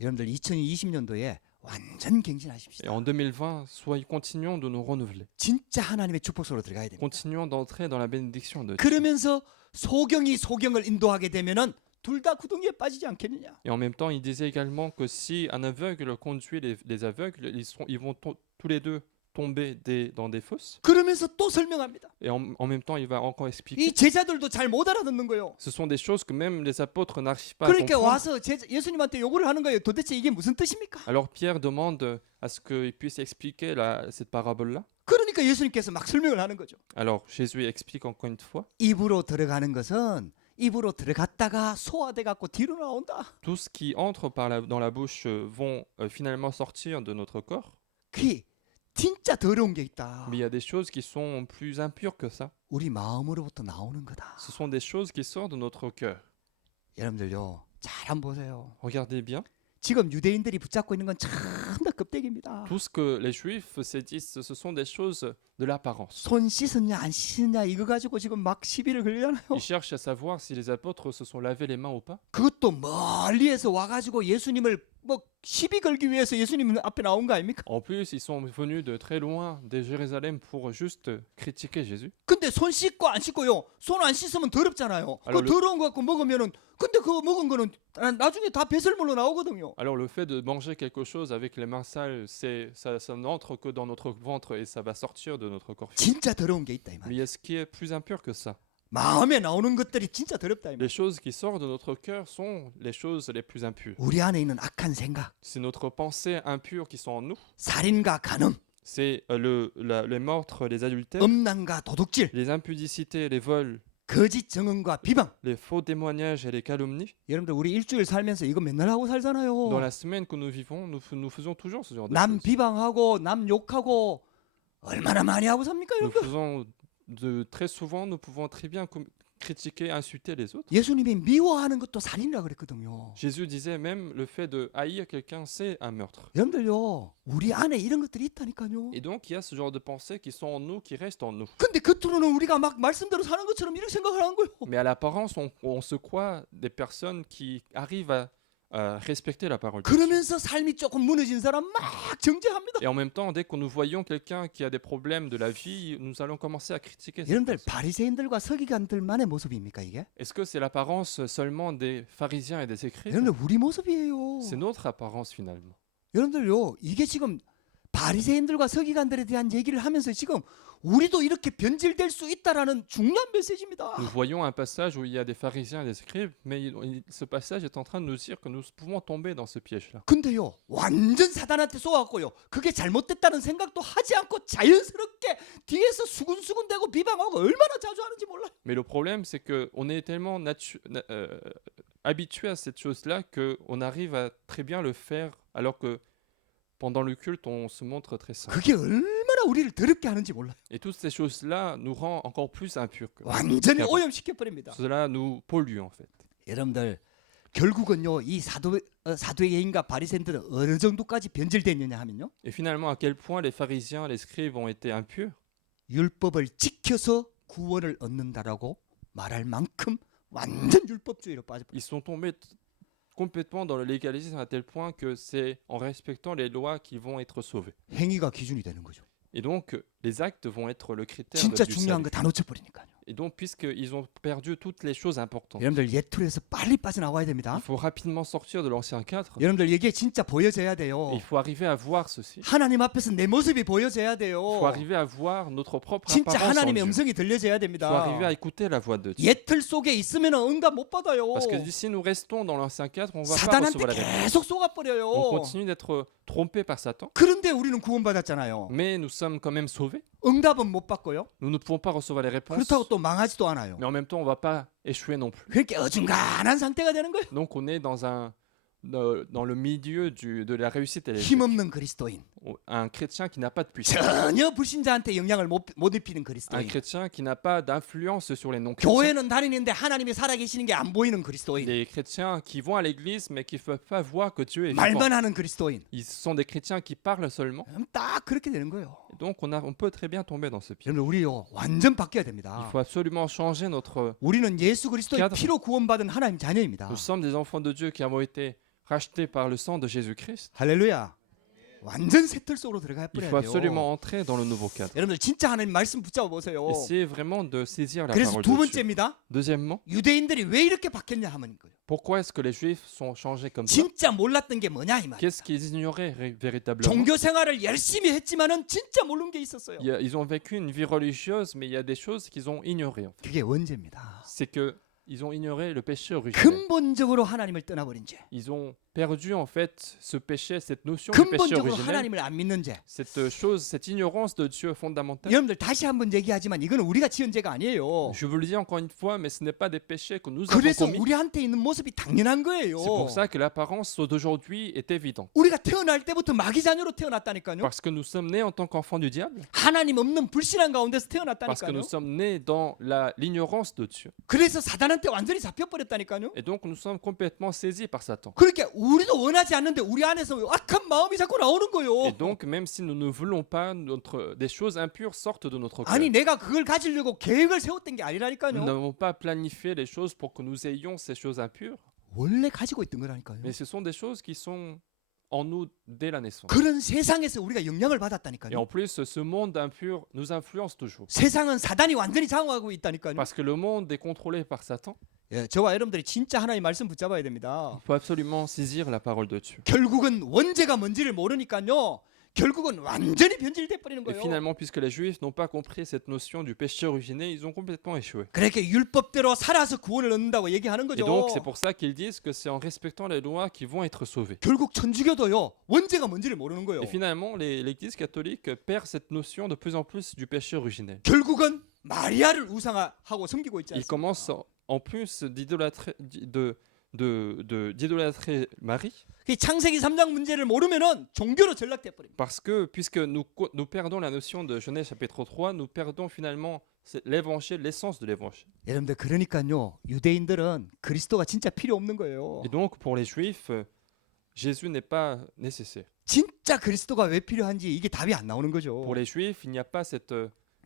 여러분들 2020년도에 완전 Et 갱신하십시다. en 2020, continuons de nous renouveler. 진짜 하나님의 축복 속으로 들어가야 됩니다. Continuons d'entrer dans la bénédiction de Dieu. 그러면서 소경이 소경을 인도하게 되면은 둘 다 구덩이에 빠지지 않겠느냐. Et en même temps, il disait également que si un aveugle conduit les aveugles, ils vont tous les deux tomber dans des fosses. 그러면서 또 설명합니다. Et en même temps, il va encore 이 expliquer. 제자들도 잘 못 알아듣는 거예요. Ce sont des choses que même les apôtres n'arrivent pas à 그러니까 comprendre. 와서 예수님한테 요구를 하는 거예요. 도대체 이게 무슨 뜻입니까? Alors Pierre demande à ce qu'il puisse expliquer cette parabole-là. 그러니까 예수님께서 막 설명을 하는 거죠. Alors Jésus explique encore une fois. 입으로 들어가는 것은 입으로 들어갔다가 소화돼 갖고 뒤로 나온다. Tout ce qui entre dans la bouche vont finalement sortir de notre corps. 그게 진짜 더러운 게 있다. Mais il y a des choses qui sont plus impures que ça. 우리 마음으로부터 나오는 거다. Ce sont des choses qui sortent de notre cœur. 여러분들요, 잘 한번 보세요. Regardez bien. 지금 유대인들이 붙잡고 있는 건 참나 껍데기입니다. Tout ce que les Juifs se disent, ce sont des choses de l'apparence. 손 씻었냐 안 씻었냐 이거 가지고 지금 막 시비를 걸잖아요. Ils cherchent à savoir si les apôtres se sont lavés les mains ou pas. 그것도 멀리에서 와가지고 예수님을 뭐 시비 걸기 위해서 예수님 앞에 나온 거 아닙니까? En plus, ils sont venus de très loin, de Jérusalem, pour juste critiquer Jésus. 근데 손 씻고 안 씻고요. 손 안 씻으면 더럽잖아요. 그 알로- 더러운 거 갖고 먹으면은 근데 그거 먹은 거는 나중에 다 배설물로 나오거든요. Alors le fait de manger quelque chose avec les mains sales, ça n'entre que dans notre ventre et ça va sortir de notre corps. 진짜 더러운 게 있다 이 Mais 말. il y a ce qui est plus impur que ça. 마음에 나오는 것들이 진짜 더럽다 이 말. Les choses qui sortent de notre cœur sont les choses les plus impures. 우리 안에 있는 악한 생각, C'est notre pensée impure qui sont en nous. 살인과 간음, C'est les meurtres, les adultères, 음란과 도둑질, les impudicités, les vols, 거짓 증언과 비방. les faux témoignages et les calomnies. 여러분들 우리 일주일 살면서 이거 맨날 하고 살잖아요. Dans la semaine que nous vivons, nous faisons toujours ce genre de 남 choses. 비방하고 남 욕하고 얼마나 많이 하고 삽니까 Nous 여러분? faisons très souvent, nous pouvons très bien critiquer, insulter les autres. 예수님이 미워하는 것도 살인이라 그랬거든요. Jésus disait même le fait de haïr quelqu'un, c'est un meurtre. 여러분들요, 우리 안에 이런 것들이 있다니까요. Et donc il y a ce genre de pensées qui sont en nous, qui restent en nous. 근데 겉으로는 우리가 막 말씀대로 사는 것처럼 이렇게 생각을 하는 거예요. Mais à l'apparence, on se croit des personnes qui arrivent à respecter la parole de Dieu. 그러면서 삶이 조금 무너진 사람 막 정죄합니다. Et en même temps, dès que nous voyons quelqu'un qui a des problèmes de la vie, nous allons commencer à critiquer cette 여러분들 personne. 바리새인들과 서기관들만의 모습입니까 이게? Est-ce que c'est l'apparence seulement des pharisiens et des écrivains? 여러분들 우리 모습이에요. C'est notre apparence finalement. 여러분들요, 이게 지금 바리새인들과 서기관들에 대한 얘기를 하면서 지금 우리도 이렇게 변질될 수 있다라는 중요한 메시지입니다. Nous voyons un passage où il y a des pharisiens et des scribes, mais ce passage est en train de nous dire que nous pouvons tomber dans ce piège-là. 근데요, 완전 사단한테 쏘았고요. 그게 잘못됐다는 생각도 하지 않고 자연스럽게 뒤에서 수군수군대고 비방하고 얼마나 자주 하는지 몰라요. Mais le problème, c'est qu'on est tellement habitué à cette chose-là qu'on arrive à très bien le faire, alors que pendant le culte, on se montre très saint. 그게 얼마나 우리를 더럽게 하는지 몰라요. Et toutes ces choses-là nous rendent encore plus impurs. 완전히 오염시켜 버립니다. Cela nous pollue en fait. 여러분들 결국은요, 이 사두개인과 바리새인들은 어느 정도까지 변질됐느냐 하면요, Et finalement, à quel point les pharisiens, les scribes ont été impurs? 율법을 지켜서 구원을 얻는다라고 말할 만큼 완전 율법주의로 빠져버렸어요. Ils sont tombés complètement dans le légalisme à tel point que c'est en respectant les lois qu'ils vont être sauvés. 행위가 기준이 되는 거죠. Et donc, les actes vont être le critère 진짜 du 중요한 salut. 거 다 놓쳐버리니까요. Et donc, puisqu'ils ont perdu toutes les choses importantes, 여러분들 옛 틀에서 빨리 빠져나와야 il 됩니다. faut rapidement sortir de l'ancien cadre. 여러분들 이게 진짜 보여져야 Et 돼요. il faut arriver à voir ceci. 하나님 앞에서 내 모습이 보여져야 돼요. Il faut arriver à voir notre propre 진짜 apparence en 하나님의 Dieu. 음성이 들려져야 Il faut arriver 됩니다. à écouter la voix de Dieu. 옛 틀 속에 있으면 응답 못 받아요. Parce que si nous restons dans l'ancien cadre, on va pas 사단한테 recevoir la réponse. 계속 On 속아버려요. continue d'être trompé par Satan. 그런데 우리는 구원받았잖아요. Mais nous sommes quand même sauvés. 응답은 못 받고요. Nous ne pouvons pas recevoir les réponses. 그렇다고 또 망하지도 않아요. Mais en même temps, on ne va pas échouer non plus. 그렇게 어중간한 상태가 되는 거예요. Donc on est dans le milieu de la réussite et l'échec. 힘없는 그리스도인. Un chrétien qui n'a pas de puissance. 전혀 불신자한테 영향을 못 입히는 Un 그리스도인. chrétien qui n'a pas d'influence sur les non-chrétiens. 교회는 다니는데 하나님이 살아계시는 게 안 보이는 그리스도인. Des chrétiens qui vont à l'église mais qui ne peuvent pas voir que Dieu est vivant. 말만 하는 그리스도인. Ils sont des chrétiens qui parlent seulement. 딱 그렇게 되는 거예요. Et donc on peut très bien tomber dans ce piège. 여러분 우리요 완전 바뀌어야 Il 됩니다. faut absolument changer notre... 우리는 예수 그리스도의 cadre. 피로 구원받은 하나님 자녀입니다. Nous sommes des enfants de Dieu qui avons été rachetés par le sang de Jésus-Christ. 할렐루야. 완전 새 틀 속으로 들어가 Il 버려야 faut 돼요. absolument entrer dans le nouveau cadre. 여러분들 진짜 하나님 말씀 붙잡아 보세요. Essayez vraiment de saisir la 그래서 parole 두 de Dieu. 번째입니다. Deuxièmement, 유대인들이 왜 이렇게 바뀌었냐 하면 거예요. pourquoi est-ce que les Juifs sont changés comme ça? 진짜 몰랐던 게 뭐냐 이 말이에요. Qu'est-ce qu'ils ignoraient véritablement? 종교 생활을 열심히 했지만은 진짜 모르는 게 있었어요. Ils ont vécu une vie religieuse, mais il y a des choses qu'ils ont ignorées. En fait. 그게 원죄입니다. C'est que ils ont ignoré le péché originel. 근본적으로 하나님을 떠나버린 죄. Ils ont perdu en fait ce péché, cette notion du péché 근본적으로 originel, 하나님을 안 믿는 죄. cette chose, cette ignorance de Dieu fondamentale. 여러분들 다시 한번 얘기하지만 이건 우리가 지은 죄가 아니에요. Je vous le dis encore une fois, mais ce n'est pas des péchés que nous avons 그래서 commis. 우리한테 있는 모습이 당연한 거예요. C'est pour ça que l'apparence d'aujourd'hui est évidente. 우리가 태어날 때부터 마귀 자녀로 태어났다니까요. Parce que nous sommes nés en tant qu'enfants du diable. 하나님 없는 불신한 가운데서 Parce que 태어났다니까요. nous sommes nés dans l'ignorance de Dieu. 그래서 사단한테 완전히 잡혀버렸다니까요. Et donc nous sommes complètement saisis par Satan. 그러니까 우리도 원하지 않는데 우리 안에서 악한 마음이 자꾸 나오는 거예요. Et donc même si nous ne voulons pas, des choses impures sortent de notre cœur. 아니 내가 그걸 가지려고 계획을 세웠던 게 Nous 아니라니까요. n'avons pas planifié les choses pour que nous ayons ces choses impures, 원래 가지고 있던 거라니까요. mais ce sont des choses qui sont en nous dès la naissance. 그런 세상에서 우리가 영향을 Et 받았다니까요. en plus, ce monde impur nous influence toujours. 세상은 사단이 완전히 장악하고 있다니까요. Parce que le monde est contrôlé par Satan. 예, 저와 여러분들이 진짜 하나님 말씀 붙잡아야 됩니다. Il faut absolument saisir la parole de Dieu. 결국은 원죄가 뭔지를 모르니까요. 결국은 완전히 변질돼 버리는 Et 거예요. finalement, puisque les Juifs n'ont pas compris cette notion du péché originel, ils ont complètement échoué. 그렇게 율법대로 살아서 구원을 얻는다고 얘기하는 Et 거죠. donc, c'est pour ça qu'ils disent que c'est en respectant les lois qu'ils vont être sauvés. 결국 천주교도요. 원죄가 뭔지를 모르는 거예요. Et finalement, l'Église catholique perd cette notion de plus en plus du péché originel. 결국은 마리아를 우상하고 섬기고 있지 Ils 않습니까? commencent en plus d'idolâtrer Marie, 그 창세기 3장 문제를 모르면은 종교로 전락돼 버립니다. parce que puisque nous perdons la notion de Genèse chapitre 3, nous perdons finalement l'évangile, l'essence de l'évangile. 여러분들 그러니까요. 유대인들은 그리스도가 진짜 필요 없는 거예요. Et donc, pour les Juifs, Jésus n'est pas nécessaire. 진짜 그리스도가 왜 필요한지 이게 답이 안 나오는 거죠. Pour les Juifs, il n'y a pas cette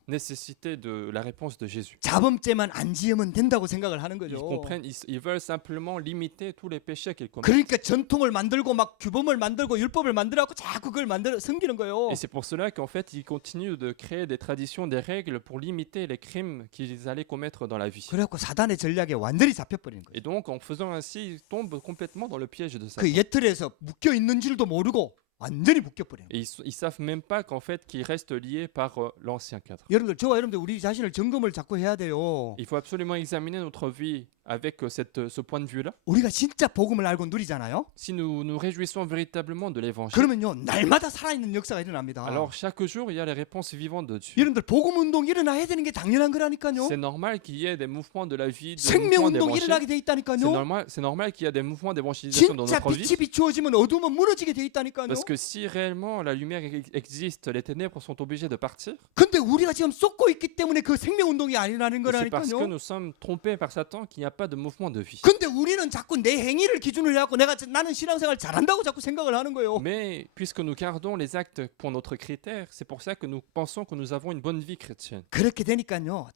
nécessité de la réponse de Jésus. 자범죄만 안 지으면 된다고 생각을 하는 Ils 거죠. comprennent, ils veulent simplement limiter tous les péchés qu'ils commettent. 그러니까 전통을 만들고 막 규범을 만들고 율법을 만들어갖고 자꾸 그걸 만들어 섬기는 거예요. Et c'est pour cela qu'en fait, ils continuent de créer des traditions, des règles pour limiter les crimes qu'ils allaient commettre dans la vie. 그래갖고 사단의 전략에 완전히 잡혀버리는 거예요. Et donc, en faisant ainsi, ils tombent complètement dans le piège de Satan. 그 예틀에서 묶여 있는 줄도 모르고 완전히 묶여버려요. Et ils savent même pas qu'en fait, qu'ils restent liés par l'ancien cadre. 여러분들 저와 여러분들 우리 자신을 점검을 자꾸 해야 돼요. Il faut absolument examiner notre vie avec ce point de vue-là. 우리가 진짜 복음을 알고 누리잖아요. Si nous nous réjouissons véritablement de l'évangile, 그러면요 날마다 살아있는 역사가 일어납니다. alors chaque jour, il y a les réponses vivantes de Dieu. 여러분들 복음 운동 일어나야 되는 게 당연한 거라니까요. C'est normal qu'il y ait des mouvements de la vie, des 생명 mouvements 운동 d'évangile. 일어나게 돼 있다니까요. C'est normal qu'il y a des mouvements d'évangélisation dans 진짜 notre vie. 빛이 비추어지면 어두움은 무너지게 돼 있다니까요. Parce que si réellement la lumière existe, les ténèbres sont obligées de partir. 근데 우리가 지금 쏟고 있기 때문에 그 생명 운동이 아니라는 Et c'est parce que 거라니까요. nous sommes trompés par Satan qu'il n'y a pas de mouvement de vie. 근데 우리는 자꾸 내 행위를 기준으로 해갖고 나는 신앙생활 잘한다고 자꾸 생각을 하는 거예요. Mais puisque nous gardons les actes pour notre critère, c'est pour ça que nous pensons que nous avons une bonne vie chrétienne. 그렇게 되니까요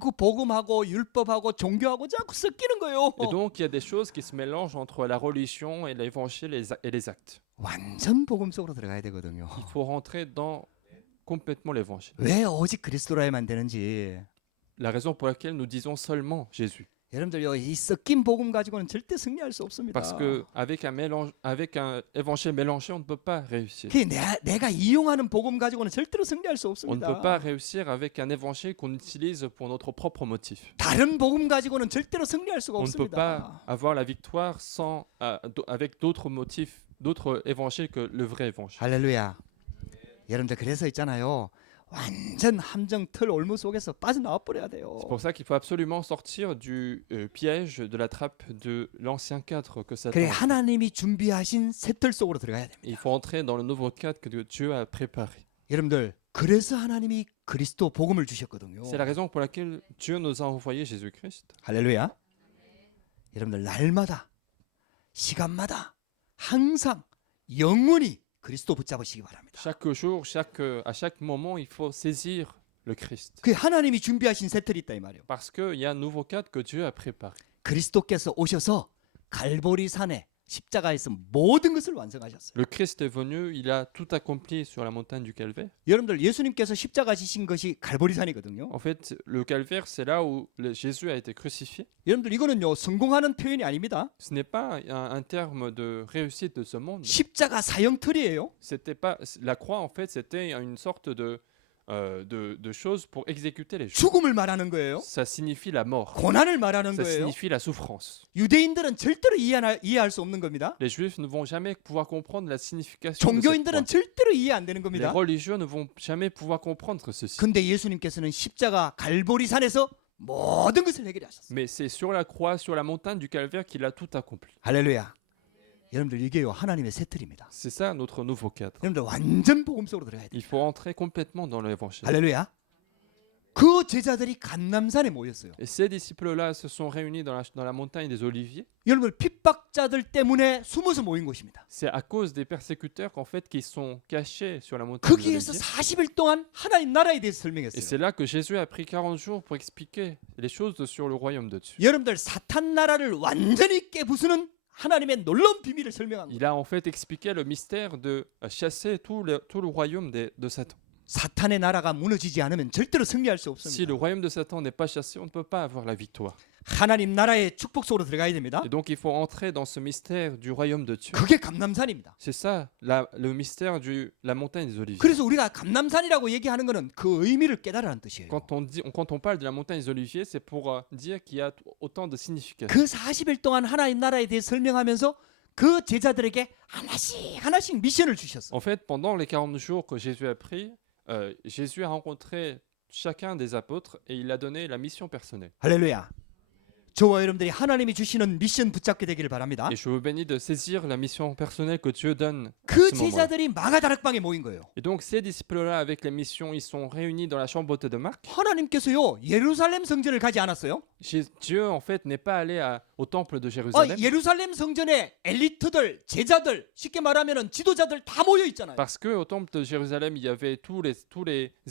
자꾸 복음하고 율법하고 종교하고 자꾸 섞이는 거예요. Et donc, il y a des choses qui se mélangent entre la religion et l'évangile et les actes. 완전 복음 속으로 들어가야 되거든요. Il faut rentrer dans complètement l'évangile. 왜 오직 그리스도라야만 되는지. La raison pour laquelle nous disons seulement Jésus. 여러분들요, 이 섞인 복음 가지고는 절대 승리할 수 없습니다. Parce que avec un évangile mélangé, on ne peut pas réussir. 그게 내가 이용하는 복음 가지고는 절대로 승리할 수 On ne peut 없습니다. pas réussir avec un évangile qu'on utilise pour notre propre motif. 다른 복음 가지고는 절대로 승리할 수가 On ne peut pas 없습니다. avoir la victoire sans, avec d'autres motifs, d'autres évangiles que le vrai évangile. 할렐루야. 여러분들 그래서 있잖아요. 완전 함정 틀 올무 속에서 빠져나와 버려야 돼요. C'est pour ça qu'il faut absolument sortir du piège, de la trappe de l'ancien cadre que Satan 그래 a fait. 하나님이 준비하신 새틀 속으로 들어가야 됩니다. Il faut entrer dans le nouveau cadre que Dieu a préparé. 여러분들 그래서 하나님이 그리스도 복음을 주셨거든요. C'est la raison pour laquelle Dieu nous a envoyé Jésus-Christ. 할렐루야. 여러분들 날마다 시간마다 항상 영원히 그리스도 붙잡으시기 바랍니다. Chaque jour, à chaque moment, il faut saisir le Christ. 그 하나님이 준비하신 새틀이 있다 이 말이에요. Parce qu'il y a un nouveau cadre que Dieu a préparé. 그리스도께서 오셔서 갈보리 산에 십자가에서 모든 것을 완성하셨어요. Le Christ est venu, il a tout accompli sur la montagne du Calvaire. 여러분들 예수님께서 십자가 지신 것이 갈보리 산이거든요. En fait, le Calvaire, c'est là où Jésus a été crucifié. 여러분들 이거는요 성공하는 표현이 아닙니다. Ce n'est pas un terme de réussite de ce monde. 십자가 사형틀이에요. C'était pas la croix, en fait, c'était une sorte de chose pour exécuter les choses. 죽음을 말하는 거예요. Ça signifie la mort. 고난을 말하는 Ça 거예요. signifie la souffrance. 유대인들은 절대로 이해할 수 없는 겁니다. Les Juifs ne vont jamais pouvoir comprendre la signification de cette 종교인들은 croix. 절대로 이해 안 되는 Les 겁니다. religieux ne vont jamais pouvoir comprendre ceci. 근데 예수님께서는 십자가 갈보리 산에서 모든 것을 해결해 하셨어요. Mais c'est sur la croix, sur la montagne du Calvaire qu'il a tout accompli. 할렐루야. 여러분들 이게요 하나님의 새틀입니다. C'est ça notre nouveau cadre. 여러분들 완전 복음 속으로 들어가야 돼요. Il faut entrer complètement dans l'évangile. 할렐루야. 그 제자들이 감람산에 모였어요. Et ces disciples-là se sont réunis dans la montagne des Oliviers. 여러분 핍박자들 때문에 숨어서 모인 곳입니다. C'est à cause des persécuteurs qu'en fait qui sont cachés sur la montagne des 거기에서 Oliviers. 40일 동안 하나님 나라에 대해서 Et c'est 설명했어요. là que Jésus a pris 40 jours pour expliquer les choses sur le royaume de Dieu. 여러분들 사탄 나라를 완전히 깨부수는 하나님의 놀라운 비밀을 설명한 거예요. Il a en fait expliqué le mystère de chasser tout le royaume de Satan. 사탄의 나라가 무너지지 않으면 절대로 승리할 수 Si 없습니다. le royaume de Satan n'est pas chassé, on ne peut pas avoir la victoire. 하나님 나라의 축복 속으로 들어가야 됩니다. Et donc il faut entrer dans ce mystère du royaume de Dieu. 그게 감람산입니다. C'est ça, le mystère de la montagne des Oliviers. 그래서 우리가 감람산이라고 얘기하는 것은 그 의미를 깨달으라는 뜻이에요. Quand on parle de la montagne des Oliviers, c'est pour dire qu'il y a autant de significations. 그 40일 동안 하나님 나라에 대해 설명하면서 그 제자들에게 하나씩 미션을 주셨어요. En fait, pendant les 40 jours que Jésus a pris, Jésus a rencontré chacun des apôtres et il a donné la mission personnelle. 할렐루야. 저와 여러분들이 하나님이 주시는 미션 붙잡게 되기를 바랍니다. Et je vous bénis de saisir la mission personnelle que Dieu donne à 그 ce moment. 제자들이 마가다락방에 모인 거예요. Et donc ces disciples-là, avec les missions, ils sont réunis dans la chambre haute de Marc. 하나님께서요 예루살렘 성전을 가지 않았어요. Dieu, en fait, n'est pas allé au temple de 아, Jérusalem. 예루살렘 성전에 엘리트들, 제자들, 쉽게 말하면은 지도자들 다 모여 있잖아요. Parce qu'au temple de Jérusalem, il y avait tous les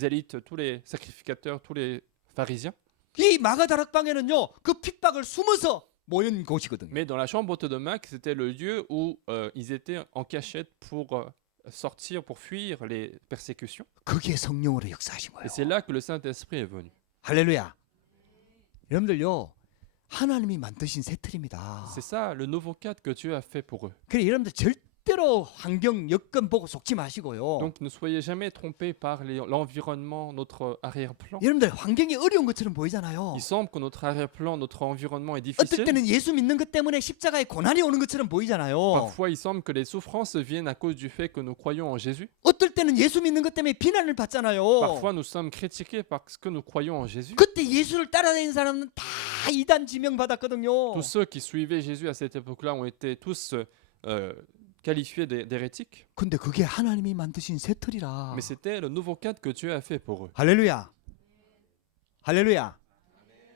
élites, tous les sacrificateurs, tous les pharisiens. 이 마가다락방에는요 그 핍박을 숨어서 모인 곳이거든요. Mais dans la chambre haute de Marc, c'était le lieu où ils étaient en cachette pour sortir, pour fuir les persécutions. 거기에 성령으로 역사하신 거예요. Et c'est là que le Saint-Esprit est venu. 할렐루야. 여러분들요 하나님이 만드신 새틀입니다. C'est ça, le nouveau cadre que Dieu a fait pour eux. 그래 여러분들 절대로 환경 여건 보고 속지 마시고요. Donc ne soyez jamais trompés par l'environnement, notre arrière-plan. 여러분들 환경이 어려운 것처럼 보이잖아요. Il semble que notre arrière-plan, notre environnement est 어떨 difficile. 때는 예수 믿는 것 때문에 십자가에 고난이 오는 것처럼 보이잖아요. Parfois, il semble que les souffrances viennent à cause du fait que nous croyons en Jésus. 어떨 때는 예수 믿는 것 때문에 비난을 받잖아요. Parfois, nous sommes critiqués parce que nous croyons en Jésus. 그때 예수를 따라다니는 사람은 다 이단 지명 받았거든요. Tous ceux qui suivaient Jésus à cette époque-là ont été tous qualifiés d'hérétiques. 근데 그게 하나님이 만드신 새틀이라. Mais c'était le nouveau cadre que Dieu a fait pour eux. 할렐루야. 할렐루야.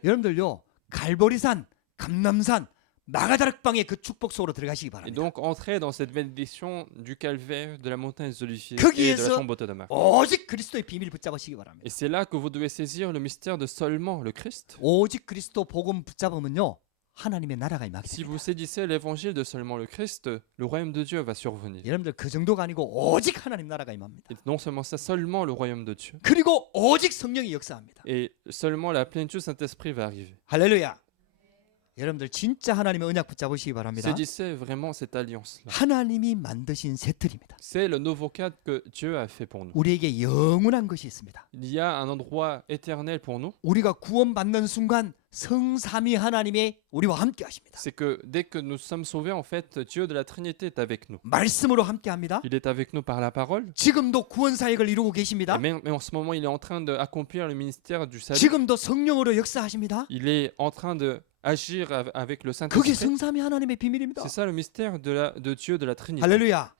여러분들요. 갈보리산, 감람산 마가다락방의 그 축복 속으로 들어가시기 Et 바랍니다. donc, entrez dans cette bénédiction du calvaire, de la montagne des Oliviers et de 거기에서 la chambre de Marc. 오직 그리스도의 비밀을 붙잡으시기 바랍니다. Et c'est là que vous devez saisir le mystère de seulement le Christ. 오직 그리스도 복음 붙잡으면요, 하나님의 나라가 임하게 Si 됩니다. vous saisissez l'évangile de seulement le Christ, le royaume de Dieu va survenir. 여러분들 그 정도가 아니고 오직 하나님 나라가 임합니다. Et non seulement ça, seulement le royaume de Dieu. 그리고 오직 성령이 역사합니다. Et seulement la plénitude du Saint-Esprit va arriver. 할렐루야. 여러분들 진짜 하나님의 언약 붙잡으시기 바랍니다. Saisissez vraiment cette alliance-là. 하나님이 만드신 새 틀입니다. C'est le nouveau cadre que Dieu a fait pour nous. 우리에게 영원한 것이 있습니다. Il y a un endroit éternel pour nous. 우리가 구원받는 순간 성삼위 하나님의 우리와 함께 하십니다. C'est que dès que nous sommes sauvés, en fait, Dieu de la Trinité est avec nous. 말씀으로 함께 합니다. Il est avec nous par la parole. 지금도 구원 사역을 이루고 계십니다. Et même en ce moment, il est en train d'accomplir le ministère du salut. 지금도 성령으로 역사하십니다. Il est en train d'agir avec le 그게 Saint-Esprit. 성삼위 하나님의 비밀입니다. C'est ça le mystère de Dieu de la Trinité. 할렐루야.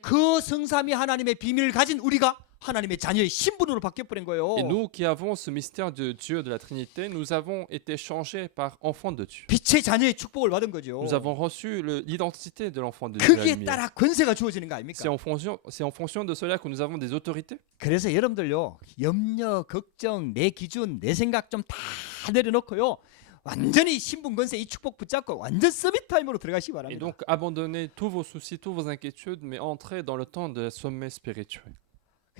그 성삼위 하나님의 비밀을 가진 우리가 하나님의 자녀의 신분으로 바뀌어버린 거예요. Et nous qui avons ce mystère de Dieu de la Trinité, nous avons été changés par enfants de Dieu. 빛의 자녀의 축복을 받은 거죠. Nous avons reçu l'identité de l'enfant de Dieu. la 그기에 lumière. 따라 권세가 주어지는 거 아닙니까? C'est en fonction de cela que nous avons des autorités. 그래서 여러분들요, 염려, 걱정, 내 기준, 내 생각 좀 다 내려놓고요, 완전히 신분 권세 이 축복 붙잡고 완전 서밋 타임으로 들어가시기 Et 바랍니다. donc abandonnez tous vos soucis, toutes vos inquiétudes, mais entrez dans le temps de sommet spirituel.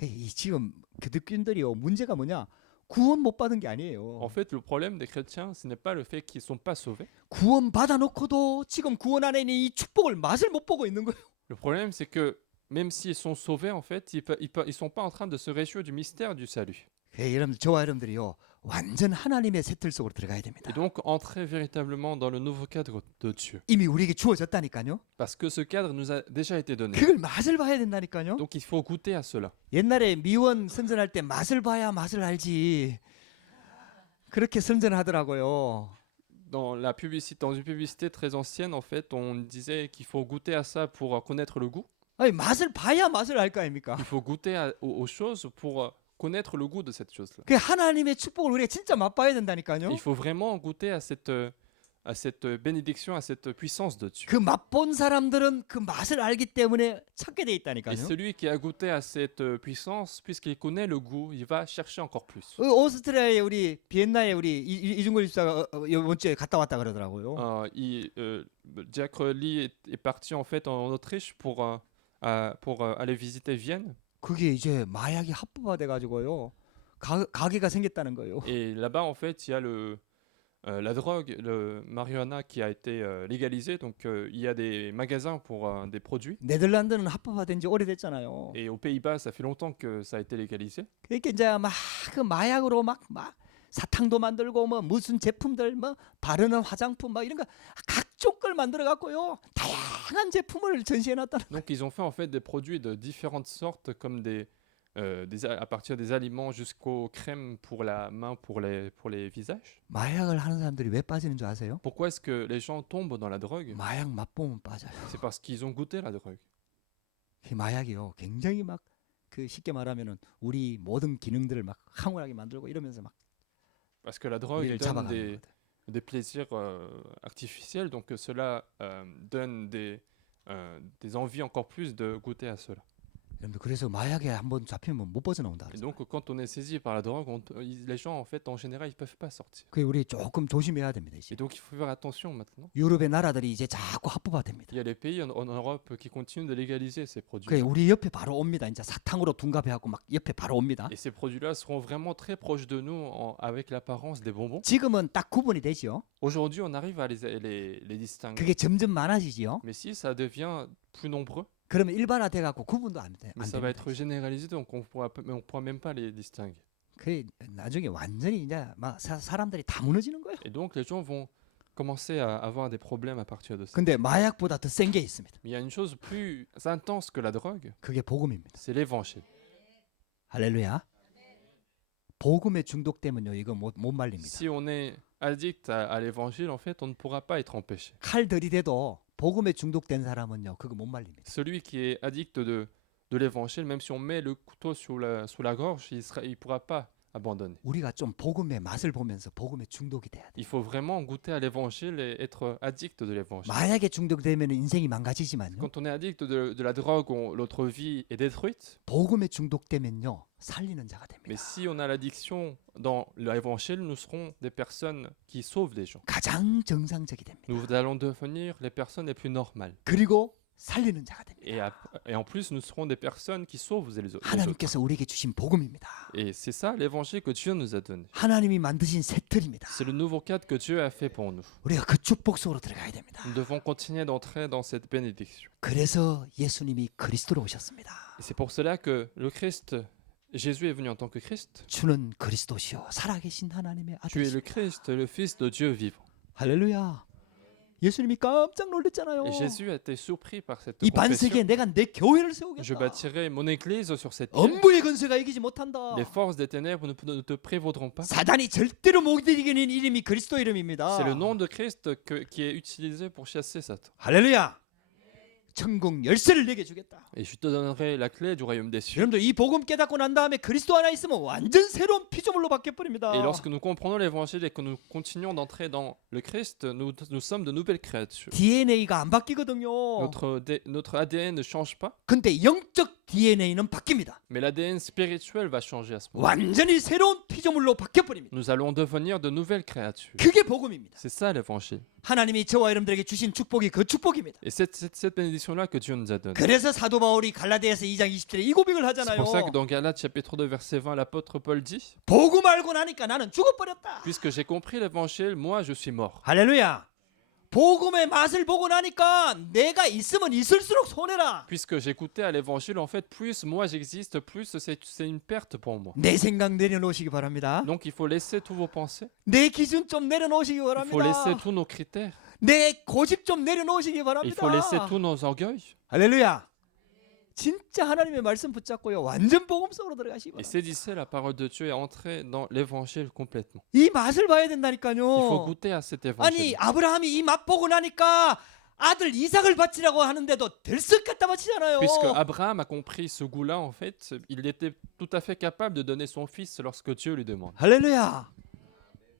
이 지금 기독교인들이요, 문제가 뭐냐? 구원 못 받은 게 아니에요. En fait, le problème des chrétiens, ce n'est pas le fait qu'ils ne sont pas sauvés. 구원 받아놓고도 지금 구원 안에 있는 이 축복을 맛을 못 보고 있는 거예요. Le problème, c'est que même s'ils sont sauvés, en fait, ils sont pas en train de se réjouir du mystère du salut. 여러분들, 저와 여러분들이요, 완전 하나님의 새틀 속으로 들어가야 됩니다. Et donc, entrez véritablement dans le nouveau cadre de Dieu. 이미 우리에게 주어졌다니까요. Parce que ce cadre nous a déjà été donné. 그걸 맛을 봐야 된다니까요. Donc, il faut goûter à cela. 옛날에 미원 선전할 때 맛을 봐야 맛을 알지. 그렇게 선전하더라고요. Dans une publicité très ancienne, en fait, on disait qu'il faut goûter à ça pour connaître le goût. 아니, 맛을 봐야 맛을 알 거 아닙니까? Il faut goûter aux choses pour connaître le goût de cette chose-là. 그 하나님의 축복을 우리가 진짜 맛봐야 된다니까요. Il faut vraiment goûter à cette bénédiction, à cette puissance de Dieu. 그 맛본 사람들은 그 맛을 알기 때문에 찾게 돼 Et 있다니까요. celui qui a goûté à cette puissance, puisqu'il connaît le goût, il va chercher encore plus. 오스트리아에 우리 비엔나에 우리 이중걸 집사가 이번 주에 갔다 왔다 그러더라고요. Diacre Lee est parti en fait en Autriche pour aller visiter Vienne. 그게 이제 마약이 합법화돼 가지고요. 가게가 생겼다는 거예요. Et là-bas, en fait, il y a la drogue, le marijuana qui a été légalisé. Donc, il y a des magasins pour des produits. 네덜란드는 합법화된 지 오래됐잖아요. Et aux Pays-Bas, ça fait longtemps que ça a été légalisé. 그러니까 이제 막 그 마약으로 막 사탕도 만들고 뭐 무슨 제품들 뭐 바르는 화장품 막 이런 거 각종 걸 만들어 갖고요. 다양한 제품을 전시해 놨다는. Donc, ils ont fait en fait des produits de différentes sortes, comme à partir des aliments jusqu'aux crèmes pour la main, pour les visages. 마약을 하는 사람들이 왜 빠지는 줄 아세요? Pourquoi est-ce que les gens tombent dans la drogue? 마약 맛보면 빠져요. C'est parce qu'ils ont goûté la drogue. 이 마약이요. 굉장히 막 그 쉽게 말하면은 우리 모든 기능들을 막 황홀하게 만들고 이러면서 막 Parce que la drogue 우리를 donne 잡아가는 거거든. des plaisirs artificiels, donc cela donne des envies encore plus de goûter à cela. 여러분들 그래서 마약에 한번 잡히면 못 벗어나온다. Et donc quand on est saisi par la drogue, les gens en fait en général ils peuvent pas sortir. 그 우리 조금 조심해야 됩니다. 이제. Et donc il faut faire attention maintenant. 유럽의 나라들이 이제 자꾸 합법화됩니다. Il y a les pays en Europe qui continuent de légaliser ces produits. 그 우리 옆에 바로 옵니다. 이제 사탕으로 둔갑해갖고 막 옆에 바로 옵니다. Et ces produits-là seront vraiment très proches de nous avec l'apparence des bonbons. 지금은 딱 구분이 되지요. Aujourd'hui, on arrive à les distinguer. 그게 점점 많아지지요. Mais si ça devient plus nombreux, 그러면 일반화돼갖고 구분도 안 돼. mais ça va être généralisé, donc on pourra même pas les distinguer. 그 나중에 완전히 이제 막 사람들이 다 무너지는 거예요. Et donc les gens vont commencer à avoir des problèmes à partir de ça. 근데 마약보다 더 센 게 있습니다. Mais il y a une chose plus intense que la drogue, 그게 복음입니다. c'est l'évangile. 할렐루야. 복음에 중독되면요, 이거 못 말립니다. Si on est addict à l'évangile, en fait, on ne pourra pas être empêché. 칼 들이대도 복음에 중독된 사람은요, 그거 못 말립니다. Celui qui est addict de l'évangile, même si on met le couteau sous la gorge, il pourra pas abandonner. 우리가 좀 복음의 맛을 보면서 복음에 중독이 돼야 돼. Il faut vraiment goûter à l'évangile et être addict de l'évangile. 만약에 중독되면 인생이 망가지지만요. Quand on est addict de la drogue, notre vie est détruite. 복음에 중독되면요. 살리는 자가 Mais 됩니다. si on a l'addiction dans l'évangile, nous serons des personnes qui sauvent les gens. 가장 정상적이 됩니다. Nous allons devenir les personnes les plus normales. 그리고 살리는 자가 됩니다. Et en plus, nous serons des personnes qui sauvent les autres. 하나님께서 우리에게 주신 복음입니다. Et c'est ça l'évangile que Dieu nous a donné. 하나님이 만드신 새 틀입니다. C'est le nouveau cadre que Dieu a fait pour nous. 우리가 그 축복 속으로 들어가야 됩니다. Nous devons continuer d'entrer dans cette bénédiction. 그래서 예수님이 그리스도로 오셨습니다. Et c'est pour cela que le Christ, Jésus est venu en tant que Christ. 주는 그리스도시요 살아계신 하나님의 Tu es le 아들이십니다. Christ, le Fils de Dieu vivant. 할렐루야. 예수님이 깜짝 놀랐잖아요. Et Jésus a été surpris par cette 이 confession. 반세기에 내가 내 교회를 Je 세우겠다. bâtirai mon église sur cette pierre. 엄부의 권세가 이기지 못한다. Les forces des ténèbres ne te prévaudront pas. 사단이 절대로 못 이기는 이름이 그리스도 이름입니다. C'est le nom de Christ qui est utilisé pour chasser Satan. 할렐루야. 천국 열쇠를 내게 주겠다. Et je te donnerai la clé du royaume des cieux. 여러분들 이 복음 깨닫고 난 다음에 그리스도 안에 있으면 완전 새로운 피조물로 바뀌어 버립니다. Et lorsque nous comprenons l'évangile et que nous continuons d'entrer dans le Christ, nous sommes de nouvelles créatures. DNA가 안 바뀌거든요. Notre ADN ne change pas, 근데 영적 DNA는 바뀝니다. mais l'ADN spirituel va changer à ce moment. 완전히 새로운 피조물로 바뀌어 버립니다. Nous allons devenir de nouvelles créatures. 그게 복음입니다. C'est ça l'évangile. 하나님이 저와 여러분들에게 주신 축복이 그 축복입니다. Et cette bénédiction-là que Dieu nous a donnée. 그래서 사도 바울이 갈라디아서 2장 20절에 이 고백을 C'est 하잖아요. pour ça que dans Galates chapitre 2 verset 20, l'apôtre Paul dit: 복음 알고 나니까 나는 죽어버렸다. Puisque j'ai compris l'évangile, moi je suis mort. 할렐루야. 복음의 맛을 보고 나니까 내가 있으면 있을수록 손해라. Puisque j'ai goûté à l'évangile, en fait, plus moi j'existe, plus c'est une perte pour moi. 내 생각 내려놓으시기 바랍니다. Donc il faut laisser tous vos pensées, 내 기준 좀 내려놓으시기 il faut laisser 바랍니다. tous nos critères, 내 고집 좀 내려놓으시기 il 바랍니다. faut laisser tous nos orgueils. 할렐루야. 진짜 하나님의 말씀 붙잡고요. 완전 복음 속으로 들어가시기 Et 바랍니다. saisissez la parole de Dieu et entrez dans l'évangile complètement. 이 맛을 봐야 Il faut 된다니까요. goûter à cet 아니 évangile. 아브라함이 이 맛 보고 나니까 아들 이삭을 바치라고 하는데도 들썩 갖다 바치잖아요. Puisque Abraham a compris ce goût-là, en fait, il était tout à fait capable de donner son fils lorsque Dieu lui demande. 할렐루야.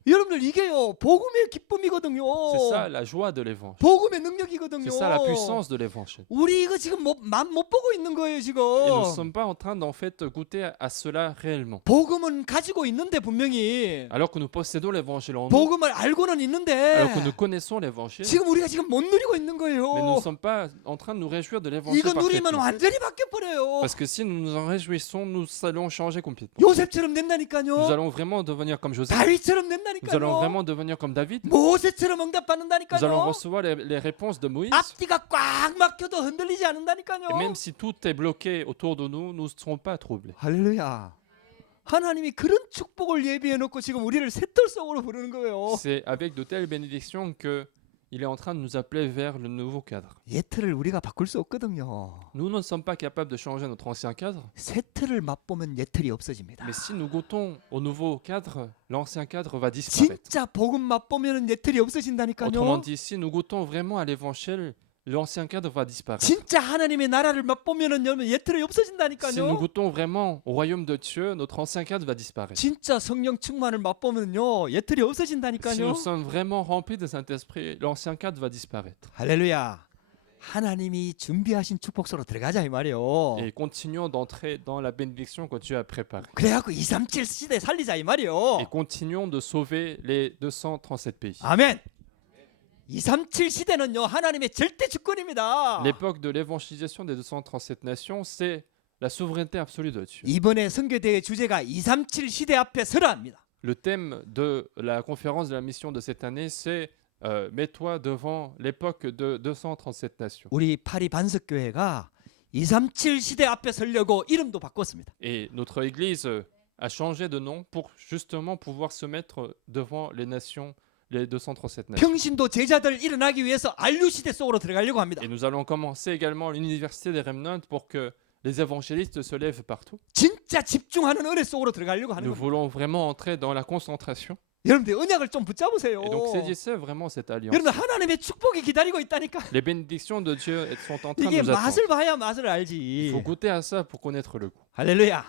여러분들 이게요 복음의 기쁨이거든요. C'est ça la joie de l'évangile. 복음의 능력이거든요. C'est ça la puissance de l'évangile. 우리 이거 지금 맛 못 보고 있는 거예요 지금. Et nous ne sommes pas en train d'en fait goûter à cela réellement. 복음은 가지고 있는데 분명히 Alors que nous possédons l'évangile en nous, 복음을 알고는 있는데 alors que nous connaissons l'évangile, 지금 우리가 지금 못 누리고 있는 mais nous ne 거예요. sommes pas en train de nous réjouir de l'évangile 이거 누리면 parfaitement. 완전히 바뀌어 버려요. Parce que si nous nous en réjouissons, nous allons changer complètement. 요셉처럼 Nous 된다니까요. allons vraiment devenir comme Joseph. 다윗처럼 Nous allons 된다니까요. vraiment devenir comme David. 모세처럼 Nous allons 응답받는다니까요. recevoir les réponses de Moïse. 앞뒤가 꽉 막혀도 흔들리지 않는다니까요. Et même si tout est bloqué autour de nous, nous ne serons pas troublés. 할렐루야. 하나님이 그런 축복을 예비해 놓고 지금 우리를 새털 속으로 부르는 거예요. C'est avec de telles bénédictions que il est en train de nous appeler vers le nouveau cadre. 옛 틀을 우리가 바꿀 수 없거든요. Nous ne sommes pas capables de changer notre ancien cadre, 새 틀을 맛보면 옛 틀이 없어집니다. mais si nous goûtons au nouveau cadre, l'ancien cadre va disparaître. 진짜 복음 맛보면 옛 틀이 없어진다니까요. Autrement dit, si nous goûtons vraiment à l'évangile, l'ancien cadre va disparaître. 진짜 하나님의 나라를 맛보면은 옛 틀이 Si nous 없어진다니까요. goûtons vraiment au royaume de Dieu, notre ancien cadre va disparaître. 진짜 성령 충만을 맛보면요 옛 틀이 Si 없어진다니까요. nous sommes vraiment remplis de Saint-Esprit, l'ancien cadre va disparaître. 할렐루야. 하나님이 준비하신 축복 속으로 들어가자 이 말이요. Et continuons d'entrer dans la bénédiction que Dieu a préparée. 그래갖고 237 시대 살리자 이 말이요. Et continuons de sauver les 237 pays. 아멘. 237 시대는요 하나님의 절대 주권입니다. L'époque de l'évangélisation des 237 nations, c'est la souveraineté absolue de Dieu. 이번에 선교대회 주제가 237 시대 앞에 서라입니다. Le thème de la conférence de la mission de cette année, c'est mets-toi devant l'époque de 237 nations. 우리 파리 반석교회가 237 시대 앞에 서려고 이름도 바꿨습니다. Et notre Église a changé de nom pour justement pouvoir se mettre devant les nations, les 237 nations. 평신도 제자들 일어나기 위해서 안류 시대 속으로 들어가려고 합니다. Et nous allons commencer également l'université des Remnants pour que les évangélistes se lèvent partout. 진짜 집중하는 은혜 속으로 들어가려고 하는 Nous 겁니다. voulons vraiment entrer dans la concentration. 여러분들 언약을 좀 붙잡으세요. Et donc saisissez vraiment cette alliance. 여러분들 하나님의 축복이 기다리고 있다니까. Les bénédictions de Dieu sont en train de 이게 nous attendre. 맛을 봐야 맛을 Il 알지. faut goûter à ça pour connaître le goût. 할렐루야.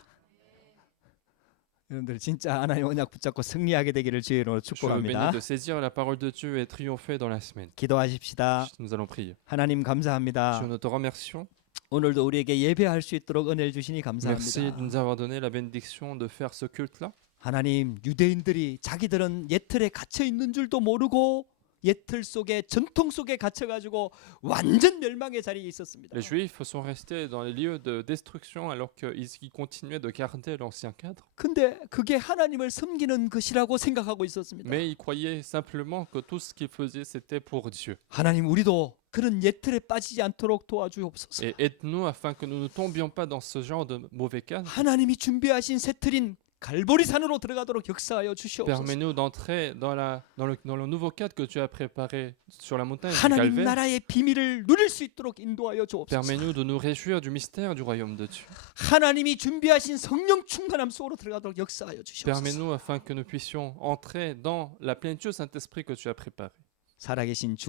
여러분들 진짜 하나님 언약 붙잡고 승리하게 되기를 주의 이름으로 Je veux bénis 축복합니다. de saisir la parole de Dieu et triompher dans la semaine. 기도하십시다. Nous allons prier. 하나님 Dieu, 감사합니다. nous te remercions. 오늘도 우리에게 예배할 수 있도록 은혜를 주시니 Merci de 감사합니다. nous avoir donné la bénédiction de faire ce culte-là. 하나님, 유대인들이 자기들은 옛틀에 갇혀 있는 줄도 모르고 옛틀 속에 전통 속에 갇혀 가지고 완전 멸망의 자리에 있었습니다. Les Juifs sont restés dans les lieux de destruction alors qu'ils continuaient de garder l'ancien cadre. 근데 그게 하나님을 섬기는 것이라고 생각하고 있었습니다. Mais ils croyaient simplement que tout ce qu'ils faisaient, c'était pour Dieu. 하나님, 우리도 그런 옛틀에 빠지지 않도록 도와주옵소서. Et aide-nous afin que nous ne tombions pas dans ce genre de mauvais cadre. 하나님이 준비하신 새 틀인 갈보리산으로 들어가도록 역사하여 주시옵소서. Permets-nous d'entrer dans le nouveau cadre que tu as préparé sur la montagne du 하나님 Calvaire. 나라의 비밀을 누릴 수 있도록 인도하여 주옵소서. Permets-nous de nous réjouir du mystère du royaume de Dieu. 하나님이 준비하신 성령 충만함 속으로 들어가도록 역사하여 주시옵소서. Permets-nous afin que nous puissions entrer dans la plénitude du Saint-Esprit que tu as préparée. 살아계신 주